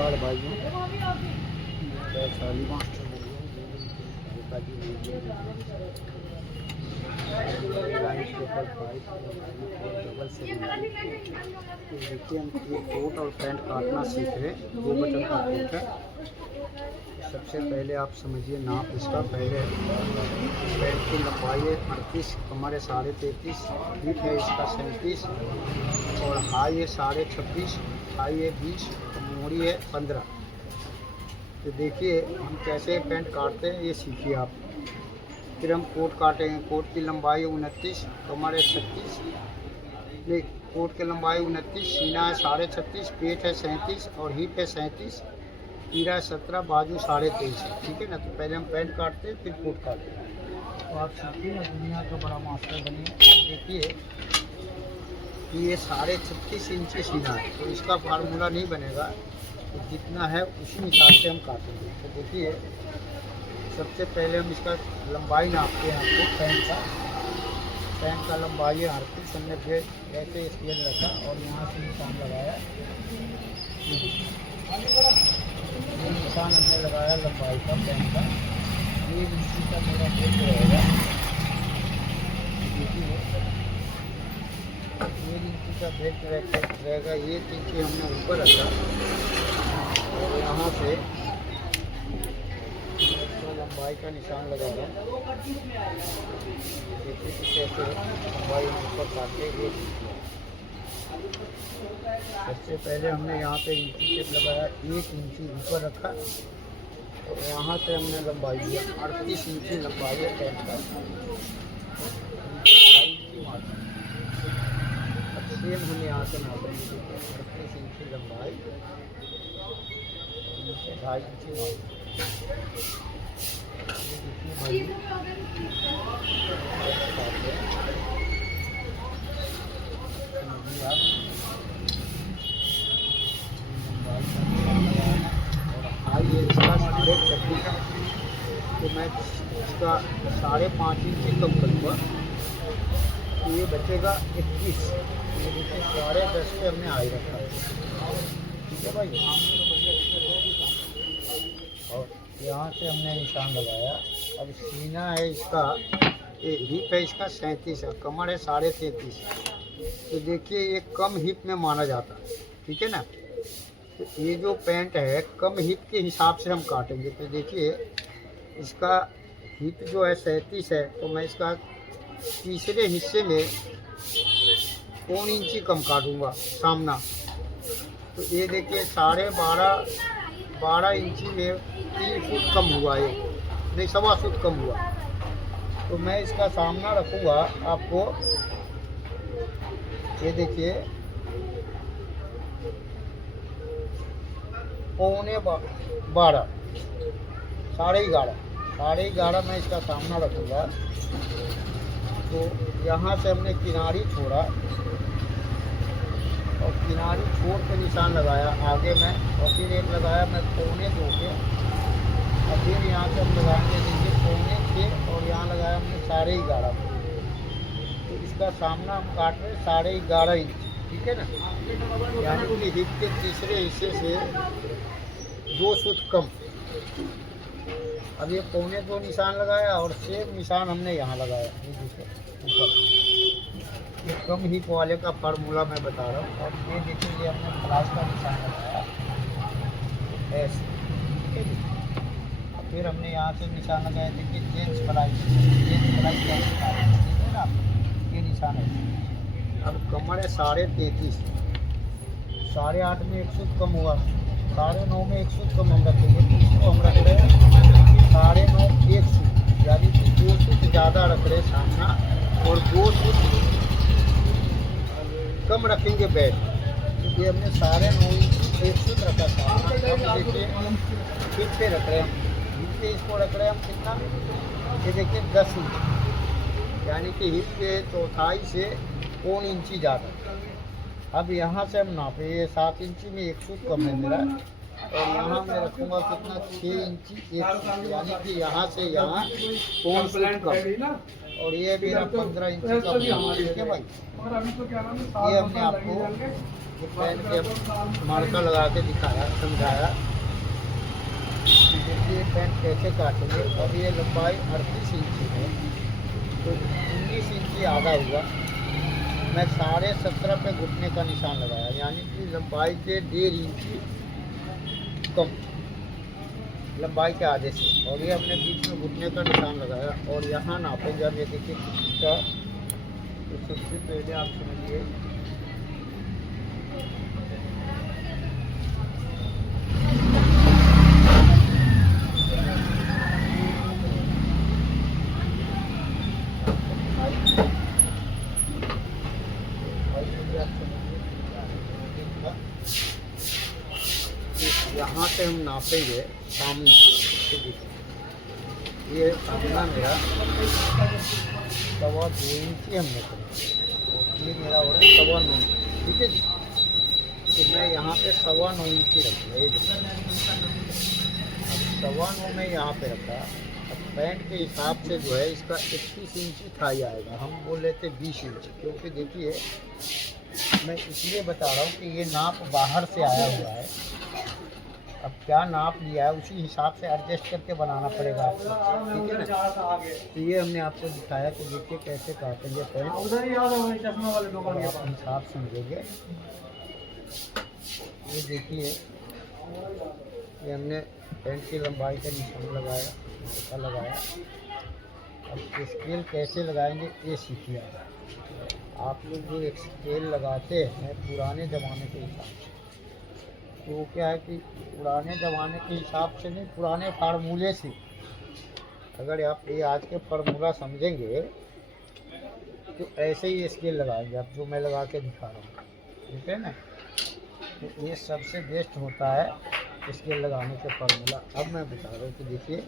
नमस्कार भाइयों, वैशाली मास्टर देखिए हम ये कोट और पैंट काटना सीख रहे हैं। 2 बटन का कोट है। सबसे पहले आप समझिए नाप इसका। पहले पैंट की लंबाई है 38, कमर है 33.5, हिप है इसका 37 और हाई है 26.5, हाई है 20, मोड़ी है 15। तो देखिए हम कैसे पैंट काटते हैं ये सीखिए आप। फिर हम कोट काटेंगे। कोट की लंबाई है 29, कमर है 36, नहीं कोट की लंबाई 29, सीना है 36.5, पेट है 37 और हिप है 37, तीरा है 17, बाजू 23.5 है। ठीक है ना। तो पहले हम पैंट काटते हैं फिर कोट काटते हैं। तो आप सीखिए ना, दुनिया का बड़ा मास्टर बनिए। देखिए कि ये 36.5 इंची सीना है, तो इसका फार्मूला नहीं बनेगा। तो जितना है उसी हिसाब से हम काटेंगे। तो देखिए सबसे पहले हम इसका लंबाई नापते हैं आपको। पैंट का लंबाई है 38, हमने ऐसे स्केल रखा और यहाँ से निशान लगाया। ये निशान हमने लगाया लंबाई का पैंट का। 1 इंची का मेरा बेल्ट रहेगा। देखिए 1 इंची का बेल्ट रहेगा। 1 इंची हमने ऊपर रखा और यहाँ से लंबाई का निशान लगाया। देखिए कि कैसे लंबाई ऊपर काटे। सबसे पहले हमने यहाँ पे इंची टेप लगाया, 1 इंची ऊपर रखा और यहाँ से हमने लंबाई दिया 38 इंची लंबाई है पैंट का। सेम हम यहाँ से नापेंगे। 38 इंची लंबाई, 2.5 इंची माप। भाई तो मैं इसका 5.5 इंची कम करूँगा तो ये बचेगा 21। ये देखिए 10.5 पे हमने हाई रखा है। ठीक है भाई। और यहाँ से हमने निशान लगाया। अब सीना है इसका, ये हिप है इसका 37 है, कमर है 33.5। तो देखिए ये कम हिप में माना जाता है। ठीक है ना। तो ये जो पैंट है कम हिप के हिसाब से हम काटेंगे। तो देखिए इसका हिप जो है 37 है, तो मैं इसका तीसरे हिस्से में 1 इंची कम काटूँगा सामना। तो ये देखिए 12.5 इंची में 3 फुट कम हुआ, ये नहीं 1.25 फुट कम हुआ। तो मैं इसका सामना रखूँगा आपको। ये देखिए 12.25, 11.5 मैं इसका सामना रखूँगा। तो यहाँ से हमने किनारी छोड़ा और किनारी छोड़ के निशान लगाया आगे में, और फिर एक लगाया मैं 2.25 के, और फिर यहाँ से हम लगाएंगे देखिए 2.6 और यहाँ लगाया हमने 11.5। तो इसका सामना हम काट रहे 11.5 इंच। ठीक है ना। यानी कि हिप के तीसरे हिस्से से 2 फुट कम। अब ये 2.25 निशान लगाया और सेम निशान हमने यहाँ लगाया। ये देखिए ऊपर ये कम हिप वाले का फार्मूला मैं बता रहा हूँ। और ये देखिए ये हमने प्लास का निशान लगाया ऐसे। ठीक है। और फिर हमने यहाँ से निशान लगाया। देखिए चेंज फ्लाई ठीक है ना। ये निशान है। अब कमर है 33.5, 8.5 में 1 सूट कम हुआ, 9.5 में 1 सूट कम हम रखेंगे। तो इसको हम रख रहे हैं 9.5 1 सूट, यानी कि 2 सूट ज़्यादा रख रहे हैं सामना और 2 सूट कम रखेंगे बैक। क्योंकि हमने 9.5 1 सूट रखा सामना। अब देखिए हिप पे रख रहे हैं हम, हिप पे इसको रख रहे हैं हम कितना, ये देखिए 10 इंच, यानी कि हिप के चौथाई से 1 इंची ज़्यादा। अब यहाँ से हम नापे, ये 7 इंची में 1 सूट कम है मेरा, और यहाँ मैं रखूँगा कितना 6 इंची 1 सूट, यानी कि यहाँ से यहाँ 1 सूट कम। और ये मेरा 15 इंच का ठीक है भाई। ये हमने आपको ये पैंट के मार्का लगा के दिखाया, समझाया देखिए पैंट कैसे काटेंगे। और ये लंबाई 38 इंची है, तो 19 इंची आधा हुआ। मैं 17.5 पे घुटने का निशान लगाया, यानी कि लंबाई से 1.5 इंची कम लंबाई के आधे से। और ये हमने बीच में घुटने का निशान लगाया और यहाँ नापे जब ये देखिए कितना। तो सबसे पहले आप समझिए यहाँ से हम नापेंगे सामना। ये सामना मेरा 2.25 इंची हमने करा, ये मेरा हो रहा है 9.25 इंची, ठीक है जी। तो मैं यहाँ पे 9.25 इंची रख दिया, ये देखिए अब 9.25 में यहाँ पे रखा। अब पैंट के हिसाब से जो है इसका 21 इंची थाई आएगा, हम बोल रहे थे 20 इंची, क्योंकि देखिए मैं इसलिए बता रहा हूँ कि ये नाप बाहर से आया हुआ है। अब क्या नाप लिया है उसी हिसाब से एडजस्ट करके बनाना पड़ेगा आपको, ठीक है ना। तो ये हमने आपको दिखाया कि देखिए कैसे काटेंगे पैंट, आप हिसाब समझेंगे। ये देखिए ये हमने पैंट की लंबाई का निशान लगाया, मार्का लगाया। अब स्केल कैसे लगाएंगे ये सीखिए। आप लोग जो एक स्केल लगाते हैं पुराने ज़माने के हिसाब से, तो वो क्या है कि पुराने ज़माने के हिसाब से नहीं, पुराने फार्मूले से अगर आप ये आज के फार्मूला समझेंगे तो ऐसे ही स्केल लगाएंगे आप, जो मैं लगा के दिखा रहा हूँ, ठीक है ना। तो ये सबसे बेस्ट होता है स्केल लगाने के फार्मूला। अब मैं बता रहा हूँ कि देखिए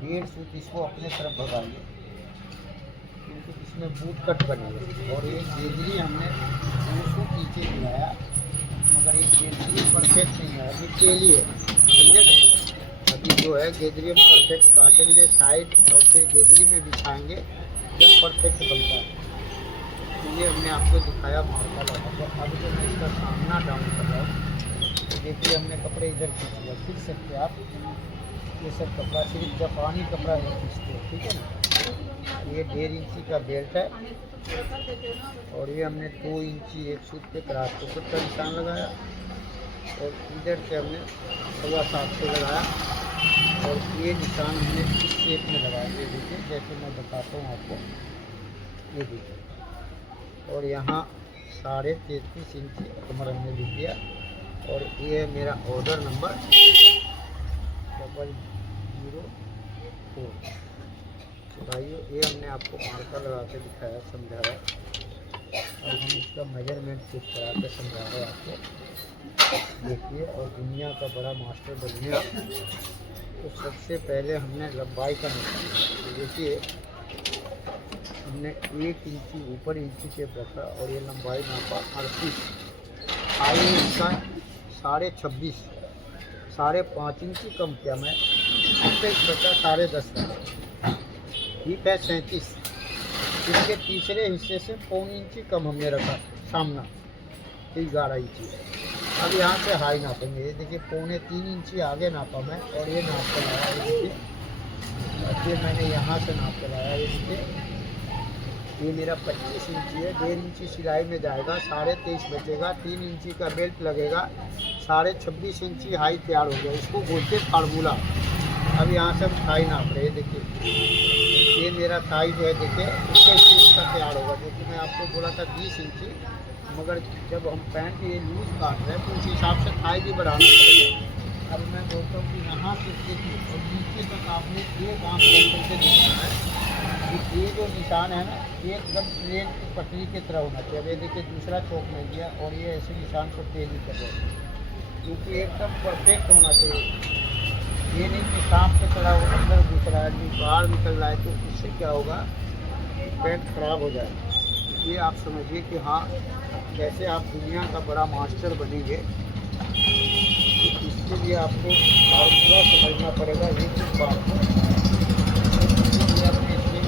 1.5 सूत इसको अपने तरफ भगाइए, क्योंकि इसमें बूट कट बनेगा। और ये गेजरी हमने 2 सूत नीचे लगाया, मगर ये गेजरी परफेक्ट नहीं है, अभी तेली है, समझे ना। अभी जो है गेजरी हम परफेक्ट काटेंगे साइड और फिर गेजरी में बिछाएंगे जब परफेक्ट बनता है। तो ये हमने आपको दिखाया मार्का लगा। तो अब जो मैं इसका सामना डाउन कर रहा हूँ, तो देखिए हमने कपड़े इधर खींच लिया, खींच सकते आप। ये सब कपड़ा सिर्फ जापानी कपड़ा नहीं खींचते, ठीक है ना। ये 1.5 इंची का बेल्ट है और ये हमने 2 इंची एक सूट पे क्रॉस पॉकेट का निशान लगाया और इधर से हमने 7.25 से लगाया और ये निशान हमने इस शेप में लगाया। ये देखिए जैसे मैं बताता हूँ आपको, ये देखिए। और यहाँ 33.5 इंची कमर हमने लिख दिया। और ये है मेरा ऑर्डर नंबर 004। भाइयों ये हमने आपको मार्का लगा के दिखाया, समझाया, और हम इसका मेजरमेंट चेक करा के समझा रहे हैं आपको, देखिए। और दुनिया का बड़ा मास्टर बनने तो सबसे पहले हमने लंबाई का निशान, तो देखिए हमने 1 इंची ऊपर इंची टेप रखा और ये लंबाई नापा 38, हाई इसका 26.5, 5.5 इंची कम किया मैं, इससे बचा 10.5, ठीक है 37। इसके तीसरे हिस्से से 1.25 इंची कम हमने रखा सामना, 11 इंची। अब यहाँ से हाई नापेंगे, ये देखिए 2.25 इंची आगे नापा मैं और ये नाप कर लाया, ये देखिए। फिर मैंने यहाँ से नाप कर लाया, ये देखिए ये मेरा 25 इंची है, 1.5 इंची सिलाई में जाएगा, 23.5 बचेगा, 3 इंची का बेल्ट लगेगा, 26.5 इंची हाई तैयार हो गया। इसको बोलते फार्मूला। अब यहाँ से हम थाई नाप रहे हैं, देखिए ये मेरा थाई जो है देखिए 21 इंच का तैयार होगा, जो कि मैं आपको बोला था 20 इंची, मगर जब हम पैंट ये लूज काट रहे हैं तो उस हिसाब से थाई भी बढ़ाना पड़ेगा। अब मैं बोलता हूँ कि यहाँ से देखिए और नीचे तक आपने एक आँख करके देखना है कि ये जो निशान है ना एकदम प्लेन की पटरी की तरह होना चाहिए। अब ये देखिए दूसरा चौक ले गया और ये ऐसे निशान को तेज नहीं कर रहे, क्योंकि एकदम परफेक्ट होना चाहिए। ये नहीं कि सांप से चढ़ा हुआ अंदर घुस रहा है, बाहर निकल रहा है, तो इससे क्या होगा पैंट खराब हो जाएगा। ये आप समझिए कि हाँ कैसे आप दुनिया का बड़ा मास्टर बनेंगे, तो इसके लिए आपको फार्मूला समझना पड़ेगा। ये कुछ बात है अपने इसलिए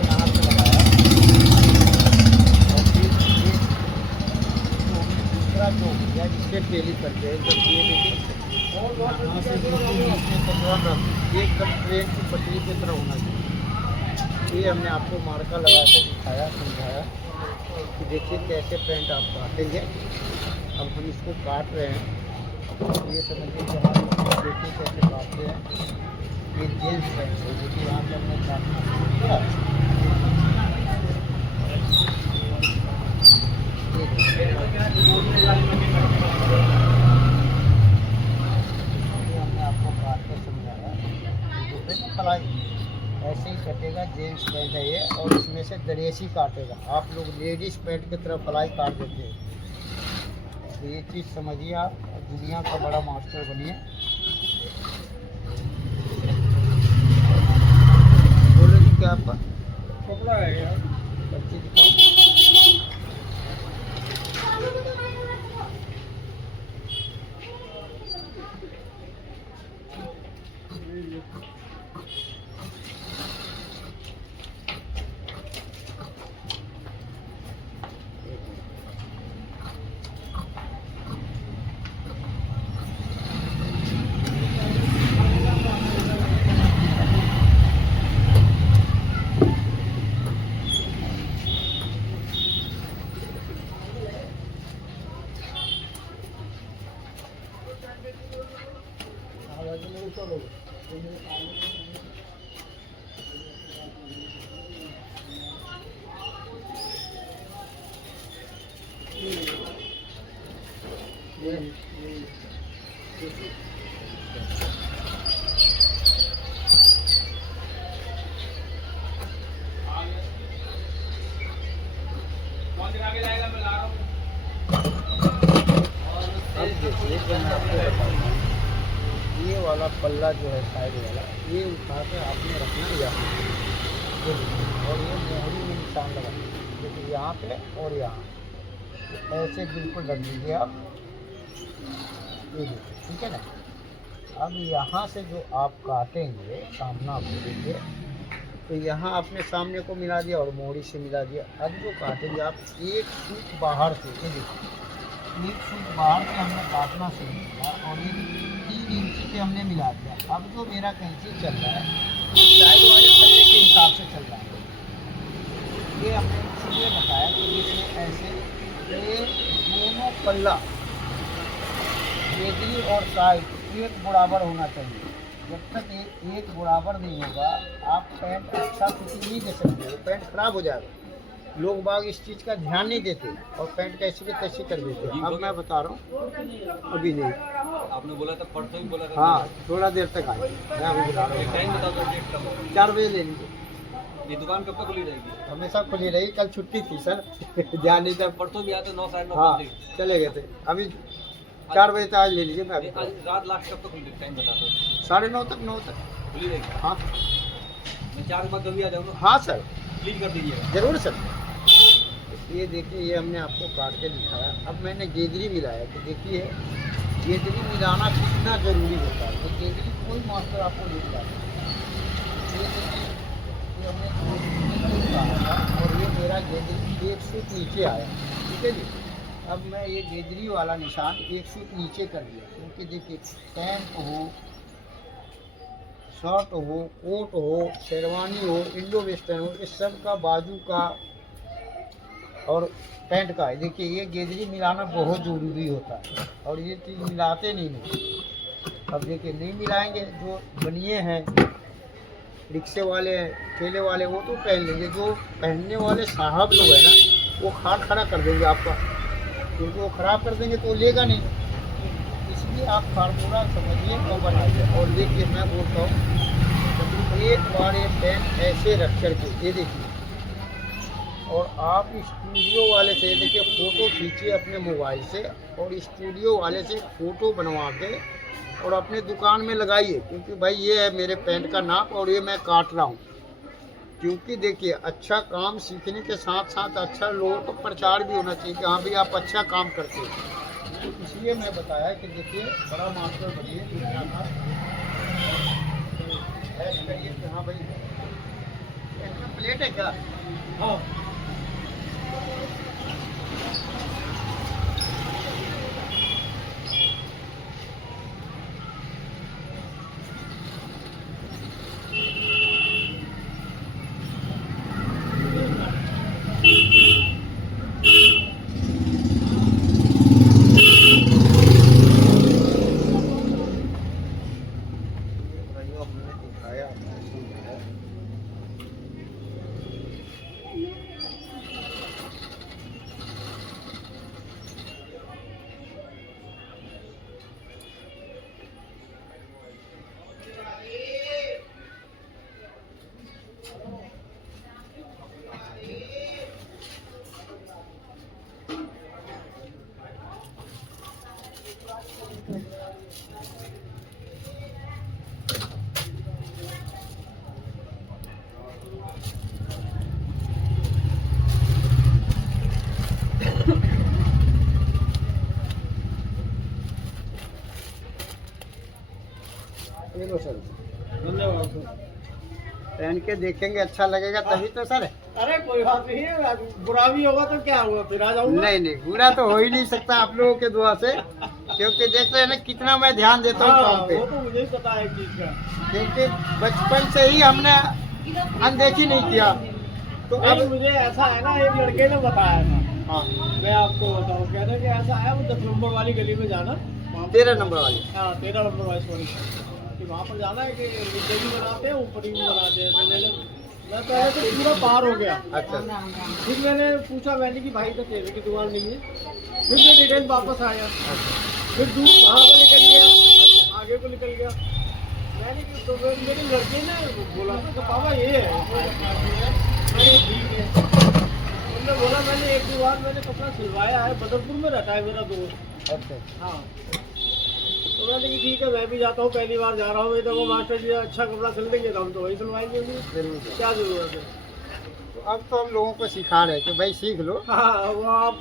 कपड़ा जो या इससे टेली करते हैं जब ये देखिए यहाँ से बिल्कुल नीचे तक एकदम ट्रेन की पटरी की तरह होना चाहिए। ये हमने आपको मार्का लगा कर दिखाया, समझाया कि देखिए कैसे पैंट आप काटेंगे। अब हम इसको काट रहे हैं, ये समझिए कि हमारे देखिए कैसे काटते हैं। ये जींस पैंट है, देखिए यहाँ से हमने काटना शुरू किया। हमने आपको काट कर समझाया, फलाई ऐसे ही कटेगा। जीन्स पैंट है ये, और इसमें से ड्रेस ही काटेगा। आप लोग लेडीज़ पैंट की तरफ फलाई काट देते हैं। तो ये चीज़ समझिए आप, दुनिया का बड़ा मास्टर बनिए। बोलो जी क्या आपका कपड़ा है यार, बच्चे दिखाओ। ये वाला पल्ला जो है साइड वाला, ये उठा के आपने रखना यहाँ, और ये मोहरी में निशान लगाना, देखिए यहाँ पे और यहाँ ऐसे बिल्कुल रख दीजिए आप, ये देखिए, ठीक है ना। अब यहाँ से जो आप काटेंगे सामना को देखिए, तो यहाँ आपने सामने को मिला दिया और मोहरी से मिला दिया। अब जो काटेंगे आप एक सूट बाहर से, ये देखिए एक सूट बाहर से हमने काटना शुरू किया और ये 3 इंच से हमने मिला दिया। अब जो मेरा कैंची चल रहा है साइड वाले पल्ले के हिसाब से चल रहा है। ये हमने इसलिए बताया कि इसमें ऐसे ये दोनों पल्ला गेदरी और साइड एक बराबर होना चाहिए। जब तक एक बराबर नहीं होगा आप पैंट अच्छा फिटिंग नहीं दे सकते, वो पैंट खराब हो जाएगा। लोग बाग इस चीज़ का ध्यान नहीं देते और पैंट कैसी की तैसी कर देते हैं। अब मैं बता रहा हूँ, अभी नहीं, आपने बोला था परसों ही बोला था। हाँ थोड़ा देर तक आए, मैं अभी बुला रहा हूँ। टाइम बता दो, 4 बजे ले लीजिए। ये दुकान कब तक खुली रहेगी? हमेशा खुली रही, कल छुट्टी थी सर ध्यान नहीं था। परसों भी आए थे 9 साढ़े 9 हाँ बजे। चले गए थे, अभी 4 बजे तक आज ले लीजिए। मैं अभी आज रात लास्ट कब तक खुली रहेगी? टाइम बता दो। 9:30 तक, 9 तक खुली रहेगी। हाँ मैं 4 के बाद कभी आ जाऊँगा। हाँ सर क्लीन कर दीजिएगा। जरूर सर। ये देखिए ये हमने आपको काट के दिखाया। अब मैंने गेदरी मिलाया, तो देखिए गेदरी मिलाना कितना ज़रूरी होता है। तो गेदरी कोई मास्टर आपको नहीं बताता। ये देखिए ये हमने और ये मेरा गेदरी 1 सूट नीचे आया, ठीक है जी। अब मैं ये गेदरी वाला निशान 1 सूट नीचे कर दिया, क्योंकि देखिए पैंट हो, शर्ट हो, कोट हो, शेरवानी हो, इंडो वेस्टर्न हो, इस सब का बाजू का और पैंट का है। देखिए ये गेदरी मिलाना बहुत ज़रूरी होता है और ये चीज़ मिलाते नहीं। अब देखिए नहीं मिलाएंगे, जो बनिए हैं रिक्शे वाले ठेले वाले वो तो पहन लेंगे, जो पहनने वाले साहब लोग हैं ना वो खाट खड़ा कर देंगे आपका, क्योंकि वो ख़राब कर देंगे तो वो लेगा नहीं। इसलिए आप फार्मूला समझिए और बनाइए। और देखिए मैं बोलता हूँ एक बार ये पैंट ऐसे रख कर के, ये देखिए, और आप स्टूडियो वाले से देखिए फ़ोटो खींचिए अपने मोबाइल से और स्टूडियो वाले से फ़ोटो बनवा के और अपने दुकान में लगाइए, क्योंकि भाई ये है मेरे पैंट का नाप और ये मैं काट रहा हूँ। क्योंकि देखिए अच्छा काम सीखने के साथ साथ अच्छा लोगों को प्रचार भी होना चाहिए कि हाँ भाई आप अच्छा काम करते हैं। तो इसलिए मैं बताया कि देखिए बड़ा मास्टर बनिए दुनिया का, ऐसा करिए कि हाँ भाई इसमें प्लेट है क्या? हाँ ये लो सर, धन्यवाद सर। पहन के देखेंगे, अच्छा लगेगा तभी तो सर। अरे कोई बात नहीं है, बुरा भी होगा तो क्या हुआ, फिर आ जाऊंगा। नहीं नहीं, बुरा तो हो ही नहीं सकता आप लोगों के दुआ से, क्योंकि देख रहे हैं ना कितना मैं ध्यान देता हूँ काम पे। वो तो मुझे ही पता है चीज का। क्योंकि बचपन से ही हमने अनदेखी नहीं किया, तो अब अब मुझे ऐसा है ना, एक लड़के ने बताया था, हाँ मैं आपको बताऊँ, कहते कि ऐसा है, वो 10 नंबर वाली गली में जाना, 13 नंबर वाली। हाँ 13 नंबर वाली सॉरी, कि वहाँ पर जाना है कि गली बनाते हैं, ऊपर ही बनाते हैं। तो मैं पहले तो पूरा पार हो गया। अच्छा, फिर मैंने पूछा, मैंने कि भाई तो तेरे की दुकान नहीं है। फिर मैं रिटर्न वापस आया, फिर दूर वहाँ पर निकल गया, आगे को निकल गया। मैंने कि तो मेरे लड़के ने बोला तो पापा ये है, मैंने ठीक है। उन्होंने बोला मैंने एक दो बार मैंने कपड़ा सिलवाया है, बदरपुर में रहता है मेरा दोस्त। अच्छा, हाँ, तो मैंने कि ठीक है, मैं भी जाता हूँ, पहली बार जा रहा हूँ। ये देखो मास्टर जी अच्छा कपड़ा सिल देंगे तो हम तो वही सिलवाएंगे, जरूर। क्या जरूरत है। तो अब तो हम लोगों को सिखा रहे हैं कि भाई सीख लो। हाँ वो आप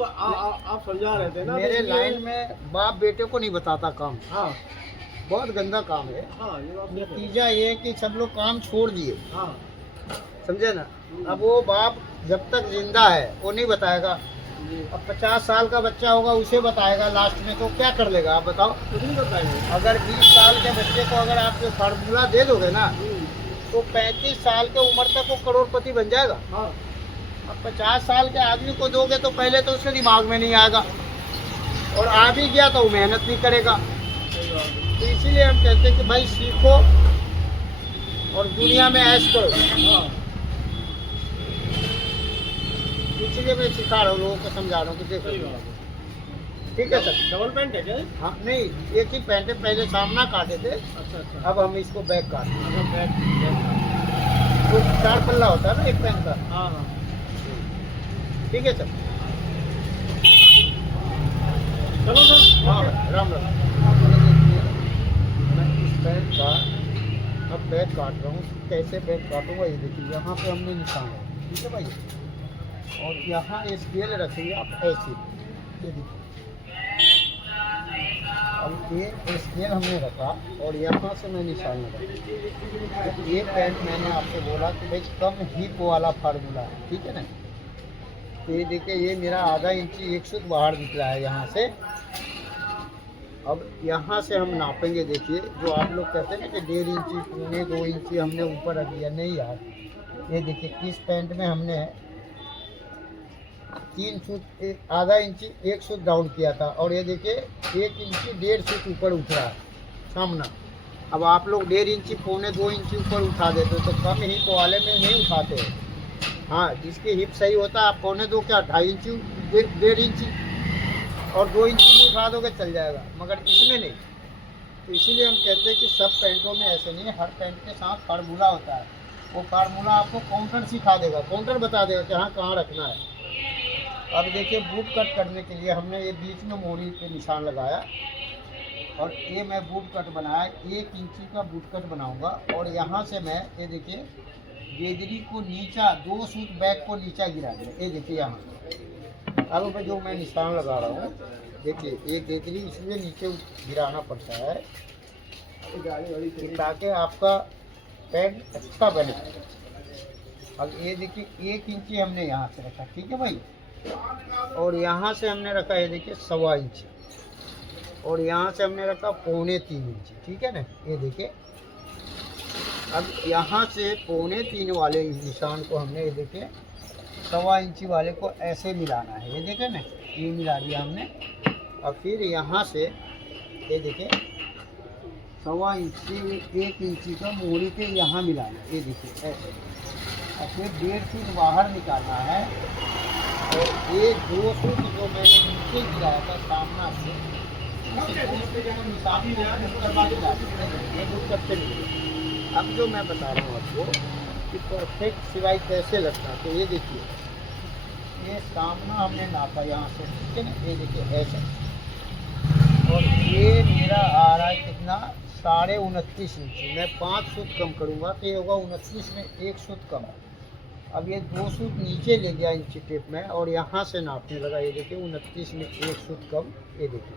समझा रहे थे ना। मेरे तो लाइन में बाप बेटे को नहीं बताता काम, हाँ बहुत गंदा काम है। हाँ ये बात सही है। नतीजा ये है कि सब लोग काम छोड़ दिए, हाँ समझे ना। अब वो बाप जब तक जिंदा है वो नहीं बताएगा, अब 50 साल का बच्चा होगा उसे बताएगा लास्ट में, तो क्या कर लेगा आप बताओ। कुछ नहीं बताएंगे। अगर 20 साल के बच्चे को अगर आप फार्मूला दे दोगे ना, तो 35 साल के उम्र तक वो करोड़पति बन जाएगा। हाँ अब 50 साल के आदमी को दोगे तो पहले तो उसके दिमाग में नहीं आएगा, और आ भी गया तो वो मेहनत नहीं करेगा। सही बात है। तो इसीलिए हम कहते हैं कि भाई सीखो और दुनिया में ऐश करो। हाँ इसीलिए मैं सिखा रहा हूँ, लोगों को समझा रहा हूँ कि सही देखो। बात है। ठीक है सर। डबल पैंट है क्या? हाँ नहीं, एक ही पैंट है, पहले सामना काटे थे, अच्छा अच्छा। अब हम इसको बैक काटते हैं। अच्छा बैक। तो 4 पल्ला होता है ना एक पैंट का। हाँ हाँ ठीक है सर। चलो सर। हाँ राम राम। मैं इस पैंट का अब बैक काट रहा हूँ, कैसे बैक काटूंगा ये देखिए। यहाँ पे हमने निशान है, ठीक है भाई, और यहाँ स्केल रखेंगे आप ऐसे, ये देखिए। अब ये स्केल हमने रखा और यहाँ से मैं निशान लगा। तो ये पैंट मैंने आपसे बोला कि भाई कम हिप वाला फार्मूला है, ठीक है ना। तो ये देखिए, ये मेरा आधा इंची 1 सूत बाहर दिख रहा है यहाँ से। अब यहाँ से हम नापेंगे, देखिए जो आप लोग कहते हैं ना कि 1.5 इंची, 2 इंची हमने ऊपर रख दिया, नहीं यार। ये देखिए इस पैंट में हमने 3 सूत, आधा इंची 1 सूत डाउन किया था, और ये देखिए 1 इंची 1.5 सूत ऊपर उठ रहा है सामना। अब आप लोग 1.5 इंची, 2 इंची ऊपर उठा देते तो कम हिप वाले में नहीं उठाते। हाँ, जिसकी हिप सही होता है आप 2.25 क्या 2.5 इंची, 1.5 इंची और 2 इंची भी उठा दोगे चल जाएगा, मगर इसमें नहीं। तो इसीलिए हम कहते हैं कि सब पैंटों में ऐसे नहीं है, हर पैंट के साथ फार्मूला होता है। वो फार्मूला आपको काउंटर सिखा देगा, काउंटर बता देगा कि हाँ कहाँ रखना है। अब देखिए, बूट कट करने के लिए हमने ये बीच में मोड़ी पे निशान लगाया, और ये मैं बूट कट बनाया, 1 इंची का बूट कट बनाऊंगा। और यहाँ से मैं ये देखिए गेदरी को नीचा, 2 सूत बैक को नीचा गिरा दिया, ये देखिए यहाँ। अब मैं जो मैं निशान लगा रहा हूँ, देखिए ये गेदरी इसलिए नीचे गिराना पड़ता है ताकि आपका पैंट अच्छा बने। अब ये देखिए 1 इंची हमने यहाँ से रखा, ठीक है भाई, और यहाँ से हमने रखा ये देखिए 1.25 इंची, और यहाँ से हमने रखा 2.25 इंची, ठीक है ना। ये देखिए, अब यहाँ से 2.25 वाले निशान को हमने ये देखिए 1.25 इंची वाले को ऐसे मिलाना है, ये देखें ना, ये मिला दिया हमने। और फिर यहाँ से ये देखिए 1.25 इंची, 1 इंची का मोड़ी के यहाँ मिलाना है, ये देखिए ऐसे। और फिर 1.5 फीट बाहर निकालना है, और ये 2 फीट जो मैंने नीचे गिराया था सामना से, अब जो मैं बता रहा हूँ आपको कि परफेक्ट सिलाई कैसे लगता है, तो ये देखिए, ये सामना हमने नापा यहाँ से, ठीक है ना, ये देखिए ऐसे, और ये मेरा 29.5 इंची, मैं 5 सूत कम करूँगा तो ये होगा 29 में 1 सूत कम। अब ये 2 सूत नीचे ले गया इंची टेप में और यहाँ से नापने लगा, ये देखिए 29 में 1 सूत कम, ये देखिए।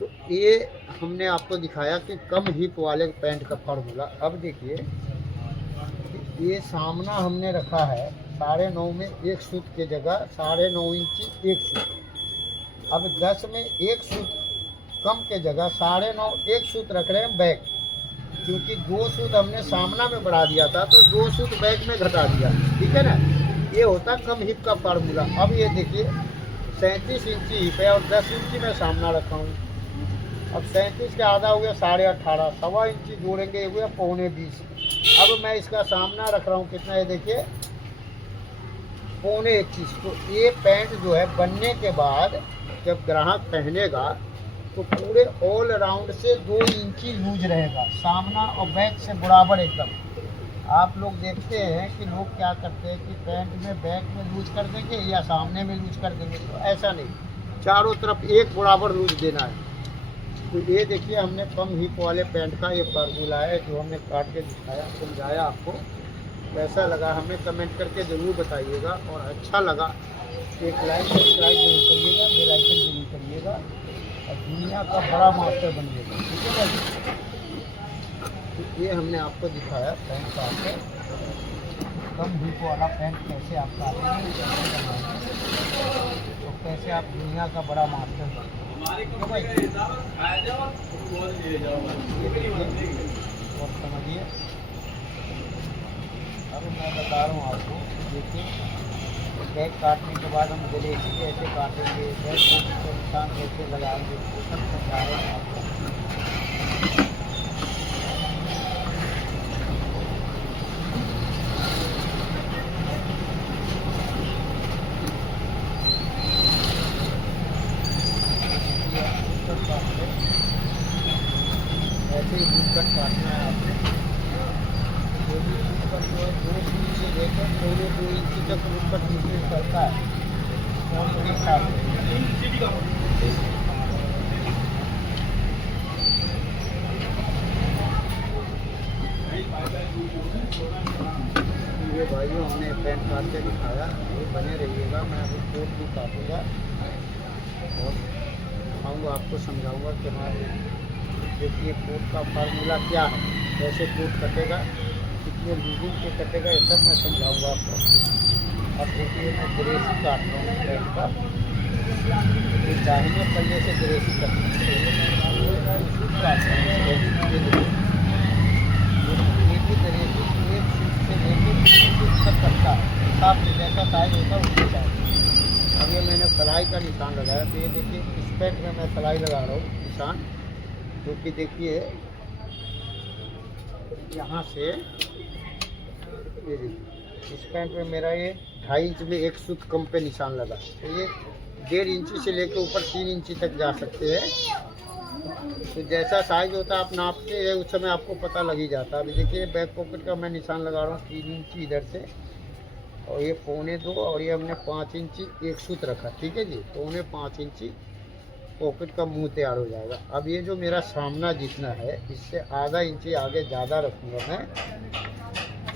तो ये हमने आपको दिखाया कि कम हिप वाले पैंट का फार्मूला। अब देखिए ये सामना हमने रखा है 9.5 में 1 सूत के जगह 9.5 इंची 1 सूत। अब 10 में 1 सूत कम के जगह 9.5 1 सूत रख रहे हैं बैक, क्योंकि 2 सूत हमने सामना में बढ़ा दिया था तो 2 सूत बैक में घटा दिया, ठीक है ना। ये होता कम हिप का फार्मूला। अब ये देखिए 37 इंची हिप है और 10 इंची मैं सामना रखा हूँ। अब 37 के आधा हो गया 18.5, सवा इंची जोड़ेंगे, ये हुआ 9.25। अब मैं इसका सामना रख रहा हूँ कितना, ये देखिए 9.25। तो ये पैंट जो है बनने के बाद जब ग्राहक पहनेगा तो पूरे ऑल राउंड से 2 इंची लूज रहेगा, सामना और बैक से बराबर एकदम। आप लोग देखते हैं कि लोग क्या करते हैं कि पैंट में बैक में लूज कर देंगे या सामने में लूज कर देंगे, तो ऐसा नहीं, चारों तरफ एक बराबर लूज देना है। तो ये देखिए हमने कम हिप वाले पैंट का ये फार्मूला है जो हमने काट के दिखाया, समझाया आपको। कैसा लगा हमें कमेंट करके ज़रूर बताइएगा, और अच्छा लगा एक लाइक सब्सक्राइब जरूर करिएगा, बेल आइकन जरूर करिएगा और दुनिया का बड़ा मास्टर बनिएगा, ठीक है भाई। तो ये हमने आपको दिखाया पैंट का, कम हिप वाला पैंट कैसे आपका आता है, तो कैसे आप दुनिया का बड़ा मास्टर बनेंगे भाई। और समझिए, अब मैं बता रहा हूँ आपको, देखिए बैग काटने के बाद हम गलेसी कैसे काटेंगे, बैग को निशान कैसे लगाएंगे, वो सब समझा रहे हैं आपको। ऐसे ही बूटकट काटना है आपको। जो भी बूटकट जो है 2 इंच से लेकर 2 इंची तक बूटकट नीचे करता है और के साथ। ये भाइयों हमने पैंट काट के दिखाया, ये बने रहिएगा। मैं अभी कोट भी काटूँगा और आऊँगा आपको समझाऊँगा कि हमारे देखिए कोट का फार्मूला क्या है, कैसे कोट कटेगा, कितने लूजिंग के कटेगा, ये सब मैं समझाऊंगा आपको। अब देखिए मैं ग्रेसी काट रहा हूँ पैंट का, ये दाहिने पल्ले से ग्रेसी कटना चाहिए, मैं सूट काट रहा हूँ। ये भी ग्रेसी एक सूट से लेकर सूट तक कटता है, हिसाब से जैसा साइज होता है उसी साइज। अब ये मैंने सिलाई का निशान लगाया, तो ये देखिए इस पैंट में मैं सिलाई लगा रहा हूँ निशान, जो कि देखिए यहाँ से ये देखिए इस पैंट में मेरा ये 2.5 इंच में 1 सूत कम पे निशान लगा। तो ये 1.5 इंची से लेकर ऊपर 3 इंची तक जा सकते हैं। तो जैसा साइज होता है आप नापते हैं उस समय आपको पता लग ही जाता है। अभी देखिए बैक पॉकेट का मैं निशान लगा रहा हूँ 3 इंची इधर से, और ये 2.25 और ये हमने 5 इंची 1 सूत रखा, ठीक है जी। 2.25 इंची पॉकेट का मुंह तैयार हो जाएगा। अब ये जो मेरा सामना जितना है इससे आधा इंची आगे ज़्यादा रखूँगा मैं,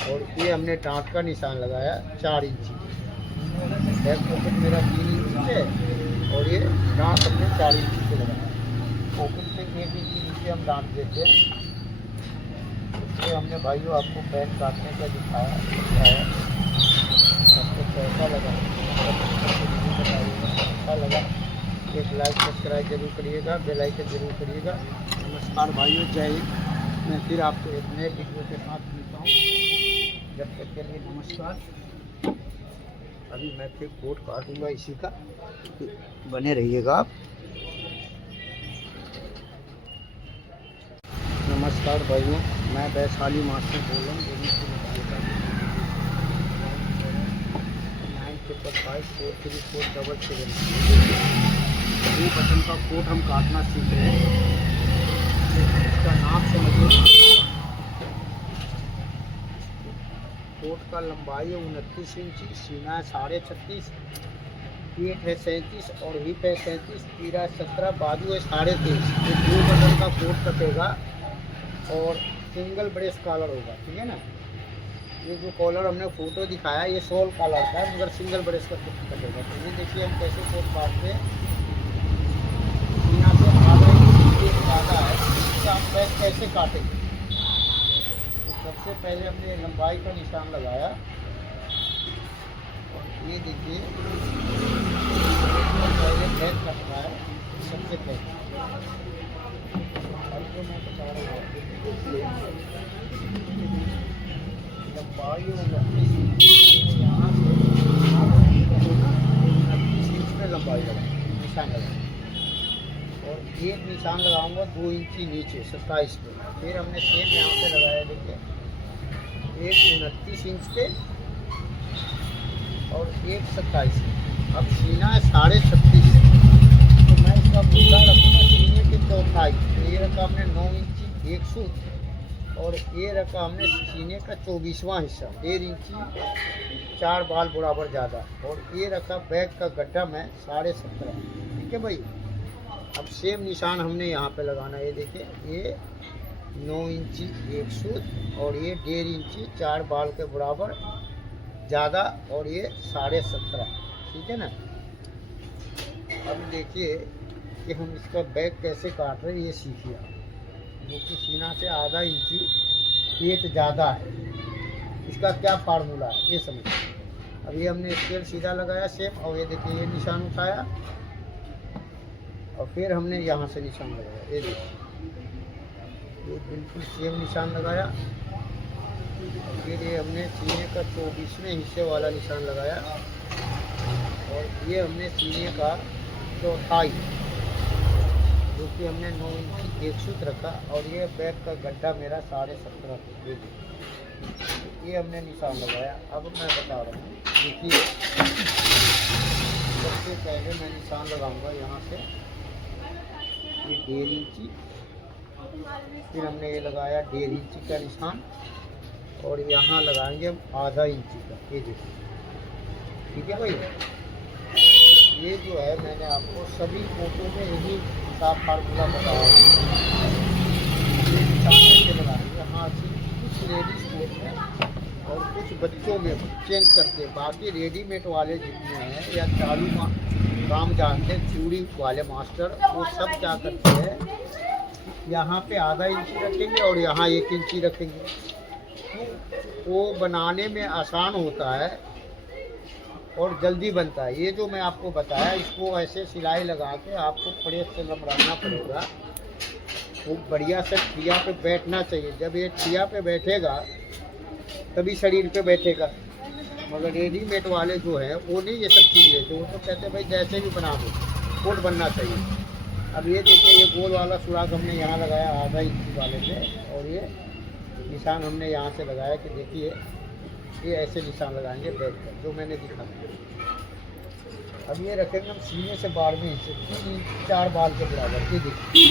और ये हमने टाँट का निशान लगाया 4 इंची। बैक पॉकेट मेरा 3 इंची है और ये टाँट हमने 4 इंची से लगाया। पॉकेट से 1 इंची नीचे हम टाँट देते हैं। ये हमने भाइयों आपको पैंट काटने का दिखाया। आपको कैसा लगा अच्छा लगा, एक लाइक सब्सक्राइब जरूर करिएगा, बेल आइकन जरूर करिएगा। नमस्कार भाइयों, जय हिंद। मैं फिर आपको एक नए वीडियो के साथ मिलता हूँ, जब तक के लिए नमस्कार। अभी मैं फिर कोट काटूँगा इसी का, बने रहिएगा आप। नमस्कार भाइयों, मैं वैशाली मास्टर बोल रहा हूँ। 9554347 ये बटन का कोट हम काटना सीख रहे हैं। इसका नाम समझिए, कोट का लंबाई है 29 इंची, सीना है 36.5, पेट है 37 और हिप है 37, तीरा है 17, बाजू है 23.5। ये 2 बटन का कोट कटेगा और सिंगल ब्रेस कॉलर होगा, ठीक है ना। ये जो कॉलर हमने फ़ोटो दिखाया ये शॉल कॉलर का है, मगर सिंगल ब्रेस का कटेगा। तो ये देखिए हम कैसे कोट काटते हैं। यहाँ से आधा इंच ज़्यादा है, इसका हम बैक कैसे काटेंगे। तो सबसे पहले हमने लंबाई का निशान लगाया और ये देखिए पहले बैक कटना है सबसे पहले। अब जो मैं बता रहा हूँ लंबाई यहाँ से 29 इंच में लंबाई लगाऊँ, निशान लगाऊँ और एक निशान लगाऊंगा 2 इंची नीचे 27 पे। फिर हमने सेम यहाँ पे लगाया, देखिए एक 29 इंच पे और एक 27 पे। अब सीना है 36.5, तो मैं इसका मुद्दा रखूँगा सीने के चौथाई। तो ये रखा हमने 9 इंची एक सूत और ये रखा हमने सीने का 24वां हिस्सा 1.5 इंची 4 बाल बराबर ज़्यादा और ये रखा बैक का गड्ढा में 17.5। ठीक है भाई। अब सेम निशान हमने यहाँ पे लगाना है। ये देखिए ये 9 इंची एक सूत और ये 1.5 इंची 4 बाल के बराबर ज़्यादा और ये 17.5। ठीक है ना। अब देखिए कि हम इसका बैक कैसे काट रहे हैं, ये सीखिए आप। जो कि सीना से आधा इंची पेट ज़्यादा है, इसका क्या फार्मूला है ये समझिए। अब ये हमने स्केल सीधा लगाया सेम और ये देखिए ये निशान उठाया और फिर हमने यहाँ से निशान लगाया। ये देखिए ये बिल्कुल सेम निशान लगाया और फिर ये हमने सीने का 24वें हिस्से वाला निशान लगाया और ये हमने सीने का चौथाई जो कि हमने 9 इंची एक सूत रखा और ये बैक का गड्ढा मेरा 17.5। ये हमने निशान लगाया। अब मैं बता रहा हूँ, देखिए सबसे पहले मैं निशान लगाऊंगा यहाँ से ये 1.5 इंची, फिर हमने ये लगाया 1.5 इंची का निशान और यहाँ लगाएंगे हम आधा इंची का। ये देखिए ठीक है भाई। ये जो है मैंने आपको सभी फोटो में यही साफ फार्मूला बताया। ये निशान ऐसे लगाएंगे। हाँ कुछ लेडीज़ कोट में और कुछ बच्चों में चेंज करते हैं, बाकी रेडीमेड वाले जितने हैं या चालू काम जानते हैं चूड़ी वाले मास्टर, वो सब क्या करते हैं यहाँ पे आधा इंची रखेंगे और यहाँ 1 इंची रखेंगे। वो बनाने में आसान होता है और जल्दी बनता है। ये जो मैं आपको बताया इसको ऐसे सिलाई लगा के आपको प्रेस से लमड़ाना पड़ेगा। वो बढ़िया से ठिया पे बैठना चाहिए। जब ये ठिया पे बैठेगा तभी शरीर पे बैठेगा। मगर रेडीमेड वाले जो है वो नहीं ये सब चीज़ लेते, वो तो कहते हैं भाई जैसे भी बना दो, कोट बनना चाहिए। अब ये देखिए ये गोल वाला सुराग हमने यहाँ लगाया आधा इंची वाले से और ये निशान हमने यहाँ से लगाया कि देखिए ये ऐसे निशान लगाएंगे बैक पर जो मैंने दिखाया। अब ये रखेंगे हम सीने से 12वें हिस्से 3 इंच 4 बाल के बराबर। ये देखिए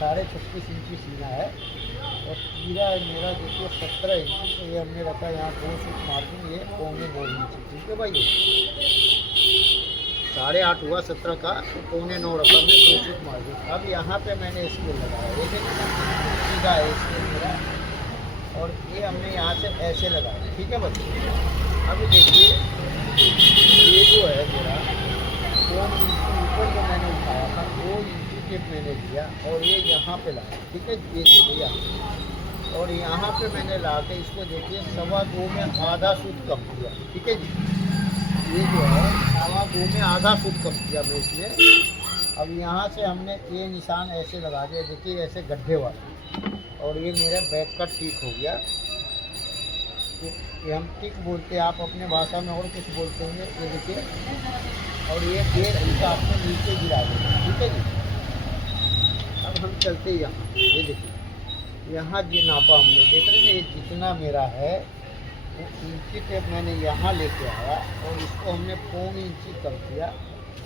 36.5 इंची सीना है और पूरा मेरा देखिए 17 इंची। तो ये हमने रखा यहाँ 2 सूट मार्जिन, ये 9.25 इंची। ठीक है भाई। 8.5 हुआ 17 का तो 9.25 रखा हमने 2 सूट मार्जिन। अब यहाँ पे मैंने स्केल लगाया, ये देखिए सीधा है स्केल मेरा और ये हमने यहाँ से ऐसे लगाया। ठीक है बच्चे। अब देखिए ये जो है मेरा 2 इंची ऊपर जो मैंने उठाया था 2 इंची टेप मैंने लिया और ये यहाँ पे लाया। ठीक है ये देखिए और यहाँ पे मैंने ला के इसको देखिए 2.25 में आधा सूट कम किया। ठीक है जी। ये जो है 2.25 में आधा सूट कम किया मैं इसमें। अब यहाँ से हमने ये निशान ऐसे लगा दिया, देखिए ऐसे गड्ढे वाला और ये मेरा बैक का टिक हो गया। ये हम टिक बोलते हैं, आप अपने भाषा में और कुछ बोलते होंगे। ये देखिए और ये 1.5 इंच आपने नीचे गिरा देंगे। ठीक है जी। अब हम चलते यहाँ, ये देखिए यहाँ ये नापा हमने, देख रहे हैं ये जितना मेरा है वो इंची टेप मैंने यहाँ लेके आया और इसको हमने 1.25 इंची कम किया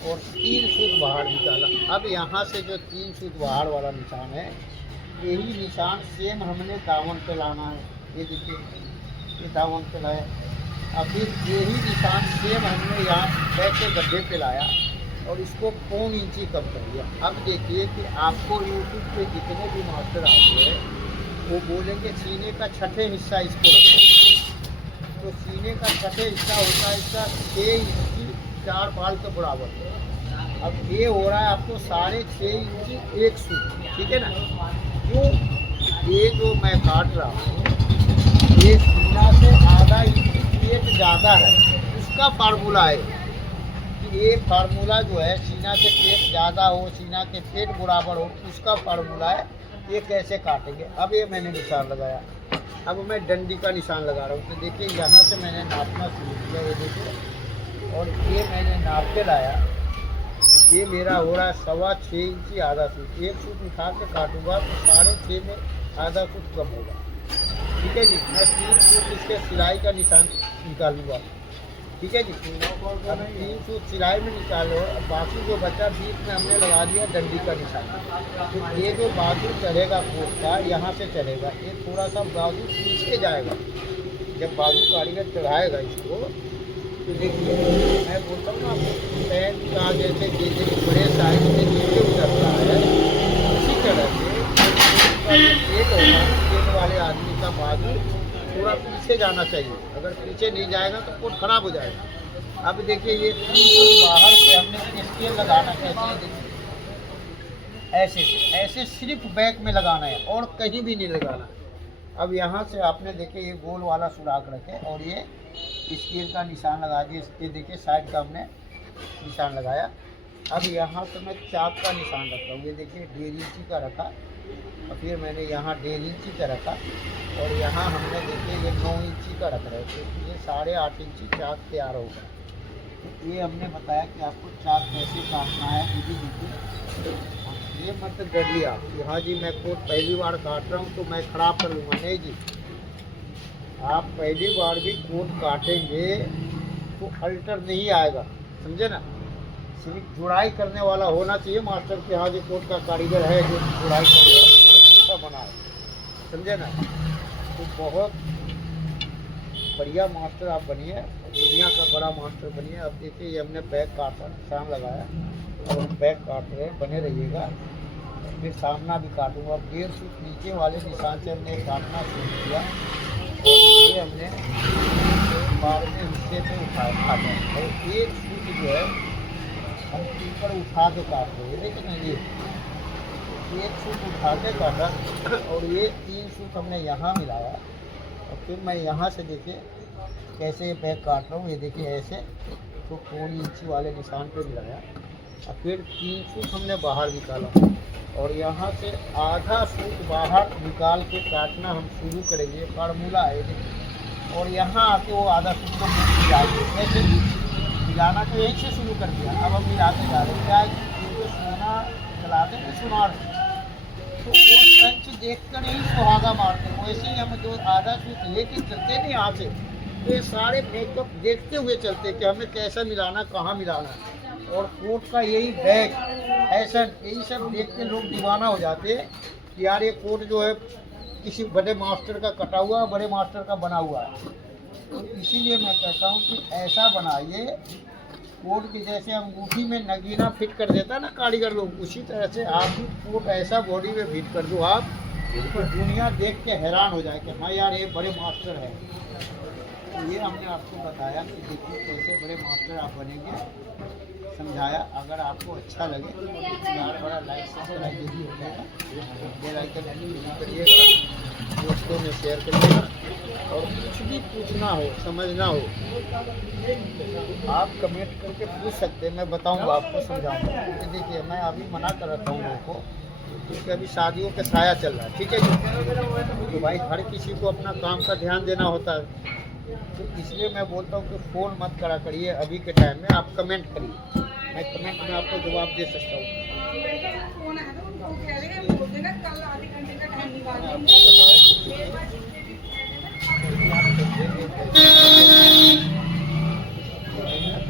और 3 सूत बाहर निकाला। अब यहाँ से जो 3 सूत बाहर वाला निशान है यही निशान सेम हमने दामन पे लाना है। ये देखिए ये दामन पे लाया। अब फिर यही निशान सेम हमने यहाँ बैक के गड्ढे पे लाया और इसको 1.25 इंची कम कर दिया। अब देखिए कि आपको यूट्यूब पे जितने भी मास्टर आते हैं वो बोलेंगे सीने का छठे हिस्सा इसको रखो। तो सीने का छठे हिस्सा होता है इसका 6 इंची 4 बाल के बराबर। अब ये हो रहा है आपको 6.5 इंची 1 सूट, ठीक है ना। ये जो मैं काट रहा हूँ ये सीना से आधा इंची पेट ज़्यादा है, उसका फार्मूला है कि ये फार्मूला जो है सीना से पेट ज़्यादा हो, सीना के पेट बराबर हो, उसका फार्मूला है। ये कैसे काटेंगे, अब ये मैंने निशान लगाया, अब मैं डंडी का निशान लगा रहा हूँ। तो देखिए यहाँ से मैंने नापना शुरू किया, ये देखिए, और ये मैंने नाप के लाया। ये मेरा हो रहा है 6.25 इंची आधा सूट। 1 सूट उठा के काटूंगा तो 6.5 में आधा सूट कम होगा, ठीक है जी। मैं 3 सूट इसके सिलाई का निशान निकालूंगा, ठीक है जी। अब 3 सूट सिलाई में निकालो, बाकी जो बचा बीच में हमने लगा दिया डंडी का निशान। तो ये जो बाजू चलेगा कोट का, यहाँ से चलेगा, ये थोड़ा सा बाजू खींच के जाएगा। जब बाजू कारीगर चढ़ाएगा इसको तो देखिए मैं बोलता हूँ ना आपको, पैंट का जैसे बड़े साइज में नीचे उतरता है, उसी तरह से पेट होगा, पेट वाले आदमी का बाजू थोड़ा पीछे जाना चाहिए। अगर पीछे नहीं जाएगा तो कोट खराब हो जाएगा। अब देखिए ये बाहर से हमने स्केल लगाना कैसे, ऐसे ऐसे सिर्फ बैक में लगाना है और कहीं भी नहीं लगाना। अब यहाँ से आपने देखिए ये गोल वाला सुराख रखे और ये स्केल का निशान लगा दिए। ये देखिए साइड का हमने निशान लगाया। अब यहाँ से मैं चाक का निशान रखता हूँ, ये देखिए 1.5 इंची का रखा, और फिर मैंने यहाँ 1.5 इंची का रखा, और यहाँ हमने देखिए ये 9 इंची का रख रहे थे। ये 8.5 इंची चाक तैयार होगा। तो ये हमने बताया कि आपको चाक कैसे काटना है, ये भी देखिए। ये मत कर लिया कि हाँ जी मैं कोट पहली बार काट रहा हूँ तो मैं ख़राब कर लूँगा, नहीं जी। आप पहली बार भी कोट काटेंगे तो अल्टर नहीं आएगा, समझे ना। सिर्फ जुड़ाई करने वाला होना चाहिए मास्टर के, हाँ जी कोट का कारीगर है जो जुड़ाई करेगा अच्छा बनाए, समझे ना। तो बहुत बढ़िया मास्टर आप बनिए, दुनिया का बड़ा मास्टर बनिए। अब देखिए ये हमने बैक काटा, निशान लगाया और हम बैक काट रहे हैं, बने रहिएगा। फिर सामना भी काटूंगा। 1.5 फुट नीचे वाले निशान से हमने काटना शुरू किया और ये हमने 12वें हिस्से पे उठाया काटा, और 1 फुट जो है हम ऊपर उठा के काट रहे हैं। देखिए ना ये 1 फुट उठा के काटा, और ये 3 फुट हमने यहाँ मिलाया, और फिर मैं यहाँ से देखिए कैसे ये बैक काट रहा हूँ। ये देखिए ऐसे तो 4 इंची वाले निशान पे मिलाया, और फिर 3 फुट हमने बाहर निकाला, और यहाँ से आधा फुट बाहर निकाल के काटना हम शुरू करेंगे। फार्मूला है देखिए, और यहाँ आके वो आधा फुट को मिलाएंगे। कैसे मिलाना तो यहीं से शुरू कर दिया, अब हम मिलाते जा रहे हैं। क्या क्योंकि सोना चलाते हैं सुनार, तो वो पंच देख कर ही सुहागा मारते हैं। वैसे ही हम जो आधा फुट लेके चलते नहीं यहाँ से, तो ये सारे मेकअप देखते हुए चलते कि हमें कैसा मिलाना, कहाँ मिलाना है। और कोट का यही बैग ऐसा, यही सब देख के लोग दीवाना हो जाते हैं कि यार ये कोट जो है किसी बड़े मास्टर का कटा हुआ, बड़े मास्टर का बना हुआ है। तो इसीलिए मैं कहता हूँ कि ऐसा बनाइए कोट की, जैसे अंगूठी में नगीना फिट कर देता ना कारीगर लोग, उसी तरह से आप भी कोट ऐसा बॉडी में फिट कर दो आप, तो दुनिया देख के हैरान हो जाए कि हाँ यार ये बड़े मास्टर है। तो ये हमने आपको बताया कि देखिए कैसे बड़े मास्टर आप बनेंगे, समझाया। अगर आपको अच्छा लगे तो यार बड़ा लाइक सब्सक्राइब भी हो जाएगा, बेल आइकन क्लिक करिएगा, दोस्तों में शेयर करिएगा। और कुछ भी पूछना हो, समझना हो, आप कमेंट करके पूछ सकते हैं, मैं बताऊंगा आपको, समझाऊंगा। क्योंकि देखिए मैं अभी मना कर रखा हूँ लोगों को, क्योंकि अभी शादियों का साया चल रहा है, ठीक है जी। तो भाई हर किसी को अपना काम का ध्यान देना होता है, तो इसलिए मैं बोलता हूँ कि फ़ोन मत करा करिए अभी के टाइम में, आप कमेंट करिए, मैं कमेंट में आपको जवाब दे सकता हूँ।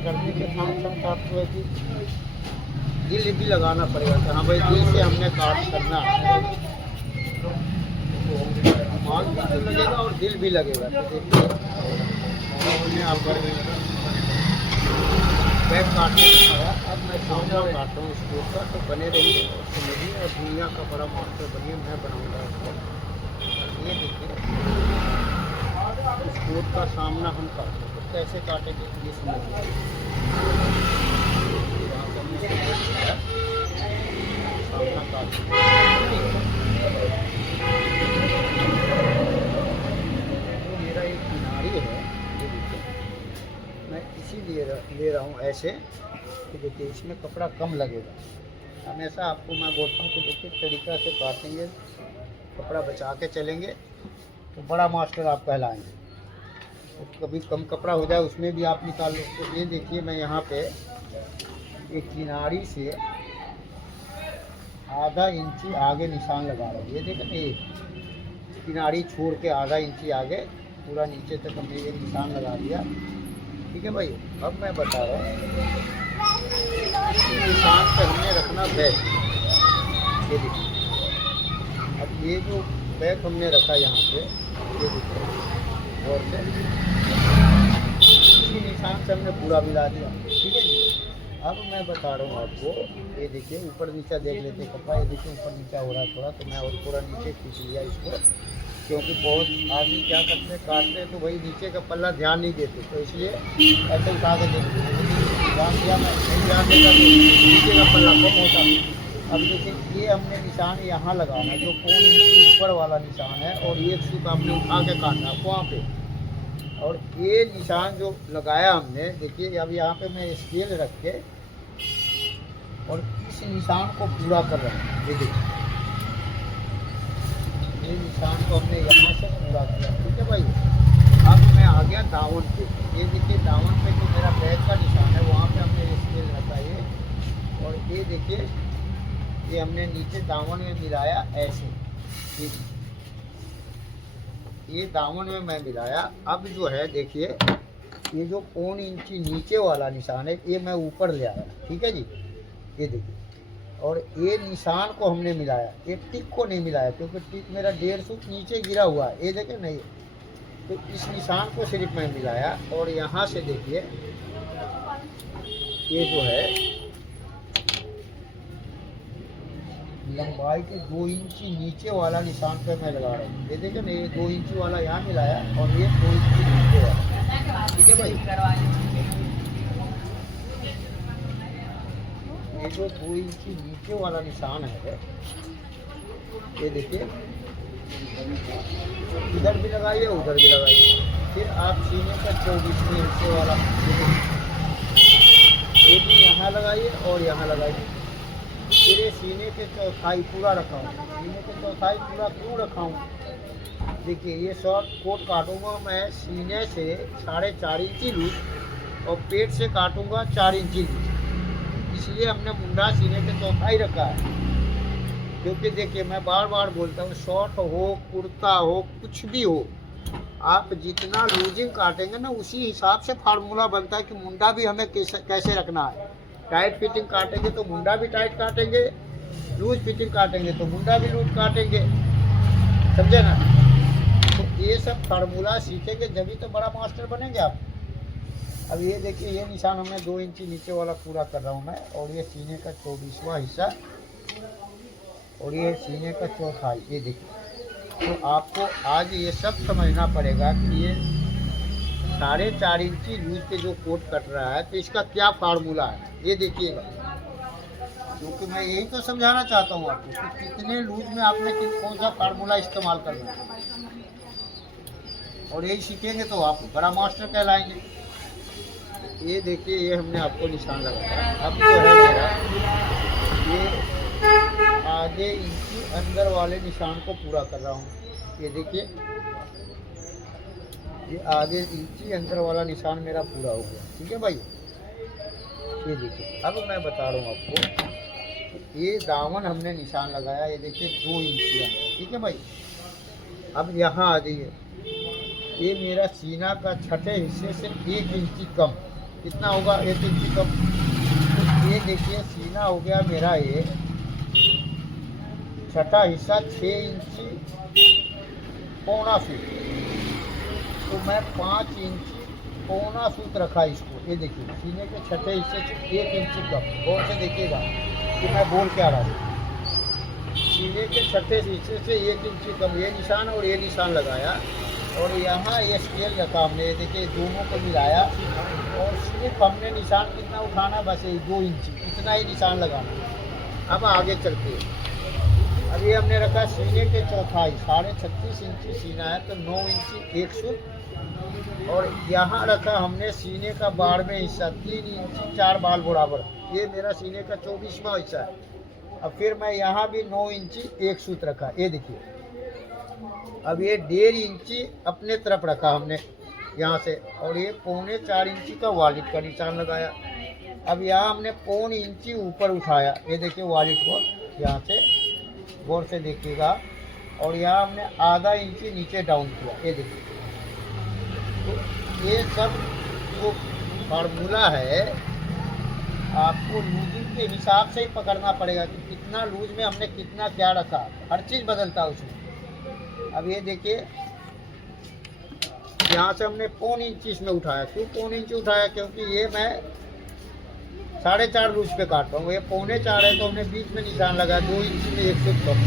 करने के साथ साथ आपको है कि दिल भी लगाना पड़ेगा कि हाँ भाई दिल से हमने काम करना है, दिमाग भी तो लगेगा और दिल भी लगेगा। तो देखिए आप बैग काटने का, अब मैं सामना काटता हूँ इसको का। तो बने रहिए और समझिए, और दुनिया का बड़ा मास्टर बनिए, मैं बनाऊँगा इसको। ये देखिए इस कोट का सामना हम काटेंगे, तो कैसे काटेंगे ये समझिए। यहाँ से हमने इसको कोट किया, सामना काटेंगे। तो मेरा एक किनारी है, ये देखिए मैं इसीलिए ले रहा हूँ ऐसे कि देखिए इसमें कपड़ा कम लगेगा। हमेशा आपको मैं बोलता हूँ कि देखिए तरीक़ा से काटेंगे, कपड़ा बचा के चलेंगे तो बड़ा मास्टर आप कहलाएंगे। तो कभी कम कपड़ा हो जाए उसमें भी आप निकाल लो। तो ये देखिए मैं यहाँ पे एक किनारी से आधा इंची आगे निशान लगा रहा हूँ। ये देखिए ना, ये किनारी छोड़ के आधा इंची आगे पूरा नीचे तक हमने ये निशान लगा दिया। ठीक है भाई, अब मैं बता रहा हूँ इसी निशान पे हमने रखना बैक। ये देखिए अब ये जो बैक हमने रखा यहाँ पे, ये देखिए और से इसी निशान से हमने पूरा मिला दिया। ठीक है जी। अब मैं बता रहा हूँ आपको, ये देखिए ऊपर नीचा देख लेते कपड़ा, ये देखिए ऊपर नीचा हो रहा है थोड़ा, तो मैं और थोड़ा नीचे खींच लिया इसको, क्योंकि बहुत आदमी क्या करते हैं काटते हैं तो वही नीचे का पल्ला ध्यान नहीं देते, तो इसलिए ऐसे उठा के देते ध्यान दिया, मैं नहीं ध्यान देता तो नीचे का पल्ला कम होता। अब देखिए ये हमने निशान यहाँ लगाना जो कौन इंची ऊपर वाला निशान है, और एक सूत आपने उठा के काटना वहाँ पे, और ये निशान जो लगाया हमने, देखिए अब यहाँ पे मैं स्केल रख के और इस निशान को पूरा कर रहा हूँ। ये देखिए ये निशान को हमने यहाँ से पूरा किया। ठीक है भाई, अब मैं आ गया दावन पे। ये देखिए दावन पे जो मेरा बैक का निशान है वहाँ पे हमने स्केल रखा है, और ये देखिए ये हमने नीचे दामन में मिलाया ऐसे। ठीक, ये दामन में मैं मिलाया। अब जो है देखिए ये जो पौन इंची नीचे वाला निशान है ये मैं ऊपर ले आया। ठीक है जी, ये देखिए, और ये निशान को हमने मिलाया, ये टिक को नहीं मिलाया क्योंकि टिक मेरा 1.5 सूत नीचे गिरा हुआ है, ये देखे नहीं, तो इस निशान को सिर्फ मैं मिलाया। और यहाँ से देखिए ये जो है लंबाई के 2 इंची नीचे वाला निशान पे मैं लगा रहा हूँ। ये देखिए ना, ये 2 इंची वाला यहाँ मिलाया और ये 2 इंची नीचे वाला। ठीक है भाई, ये जो 2 इंची नीचे वाला निशान है, ये देखिए इधर भी लगाइए उधर भी लगाइए। फिर आप सीने का 24वें हिस्से वाला ये भी यहाँ लगाइए और यहाँ लगाइए। फिर ये सीने के चौथाई पूरा रखा हूँ। सीने के चौथाई पूरा क्यों रखा हूँ, देखिए ये शॉर्ट कोट काटूंगा मैं सीने से 4.5 इंची लूज और पेट से काटूंगा 4 इंची लूज, इसलिए हमने मुंडा सीने के चौथाई रखा है। क्योंकि देखिए मैं बार बार बोलता हूँ, शॉर्ट हो कुर्ता हो कुछ भी हो, आप जितना लूजिंग काटेंगे ना उसी हिसाब से फार्मूला बनता है कि मुंडा भी हमें कैसे रखना है। टाइट फिटिंग काटेंगे तो मुंडा भी टाइट काटेंगे, लूज फिटिंग काटेंगे तो मुंडा भी लूज काटेंगे, समझे ना। तो ये सब फार्मूला सीखेंगे जब तो बड़ा मास्टर बनेंगे आप। अब ये देखिए ये निशान हमने 2 इंची नीचे वाला पूरा कर रहा हूँ मैं, और ये सीने का 24वां हिस्सा और ये सीने का चौथाई। ये देखिए, तो आपको आज ये सब समझना पड़ेगा कि ये 4.5 इंची लूज पे जो कोट कट रहा है तो इसका क्या फार्मूला है, ये देखिएगा। क्योंकि मैं यही तो समझाना चाहता हूँ आपको कि कितने लूज में आपने कौन सा फार्मूला इस्तेमाल करना है, और यही सीखेंगे तो आप बड़ा मास्टर कहलाएंगे। ये देखिए ये हमने आपको निशान लगाया। अब जो है मेरा ये आधे इंची अंदर वाले निशान को पूरा कर रहा हूँ। ये देखिए ये आधे इंची अंदर वाला निशान मेरा पूरा हो गया। ठीक है भाई, ये देखिए अब मैं बता रहा हूँ आपको, ये दामन हमने निशान लगाया, ये देखिए 2 इंची अंदर। ठीक है भाई, अब यहाँ आ जाइए, ये मेरा सीना का छठे हिस्से से 1 इंची कम, कितना होगा 1 इंची कम। तो ये देखिए सीना हो गया मेरा ये छठा हिस्सा 6 इंची पौना सूत, तो मैं 5 इंची पौना सूत रखा इसको। ये देखिए सीने के छठे हिस्से से 1 इंची कम। गौर से देखिएगा कि मैं बोल क्या रहा हूँ। सीने के छठे हिस्से से 1 इंची कम ये निशान और ये निशान लगाया, और यहाँ ये स्केल रखा हमने, ये देखिए दोनों को मिलाया, और सिर्फ हमने निशान कितना उठाना, बस ये 2 इंची इतना ही निशान लगाना। अब आगे चलते हैं। अब ये हमने रखा सीने के चौथाई, 36.5 इंची सीना है तो 9 इंची 1 सूत, और यहाँ रखा हमने सीने का बाड़ में हिस्सा 3 इंची 4 बाल बराबर, ये मेरा सीने का 24वां हिस्सा है। अब फिर मैं यहाँ भी 9 इंची 1 सूत रखा, ये देखिए। अब ये 1.5 इंची अपने तरफ रखा हमने यहाँ से, और ये 3.25 इंची का वॉलेट का निशान लगाया। अब यहाँ हमने 0.25 इंची ऊपर उठाया, ये देखिए वॉलेट को यहाँ से गौर से देखिएगा, और यहाँ हमने आधा इंची नीचे डाउन किया, ये देखिए। तो ये सब जो फार्मूला है आपको लूजिंग के हिसाब से ही पकड़ना पड़ेगा कि कितना लूज में हमने कितना क्या रखा, हर चीज़ बदलता है उसमें। अब ये देखिए यहाँ से हमने 0.25 इंची इसमें उठाया, क्यों 0.25 इंची उठाया, क्योंकि ये मैं 4.5 लूज पे काट रहा हूँ, ये 4.25 है तो हमने बीच में निशान लगाया 2 इंची में 1 सूत कम।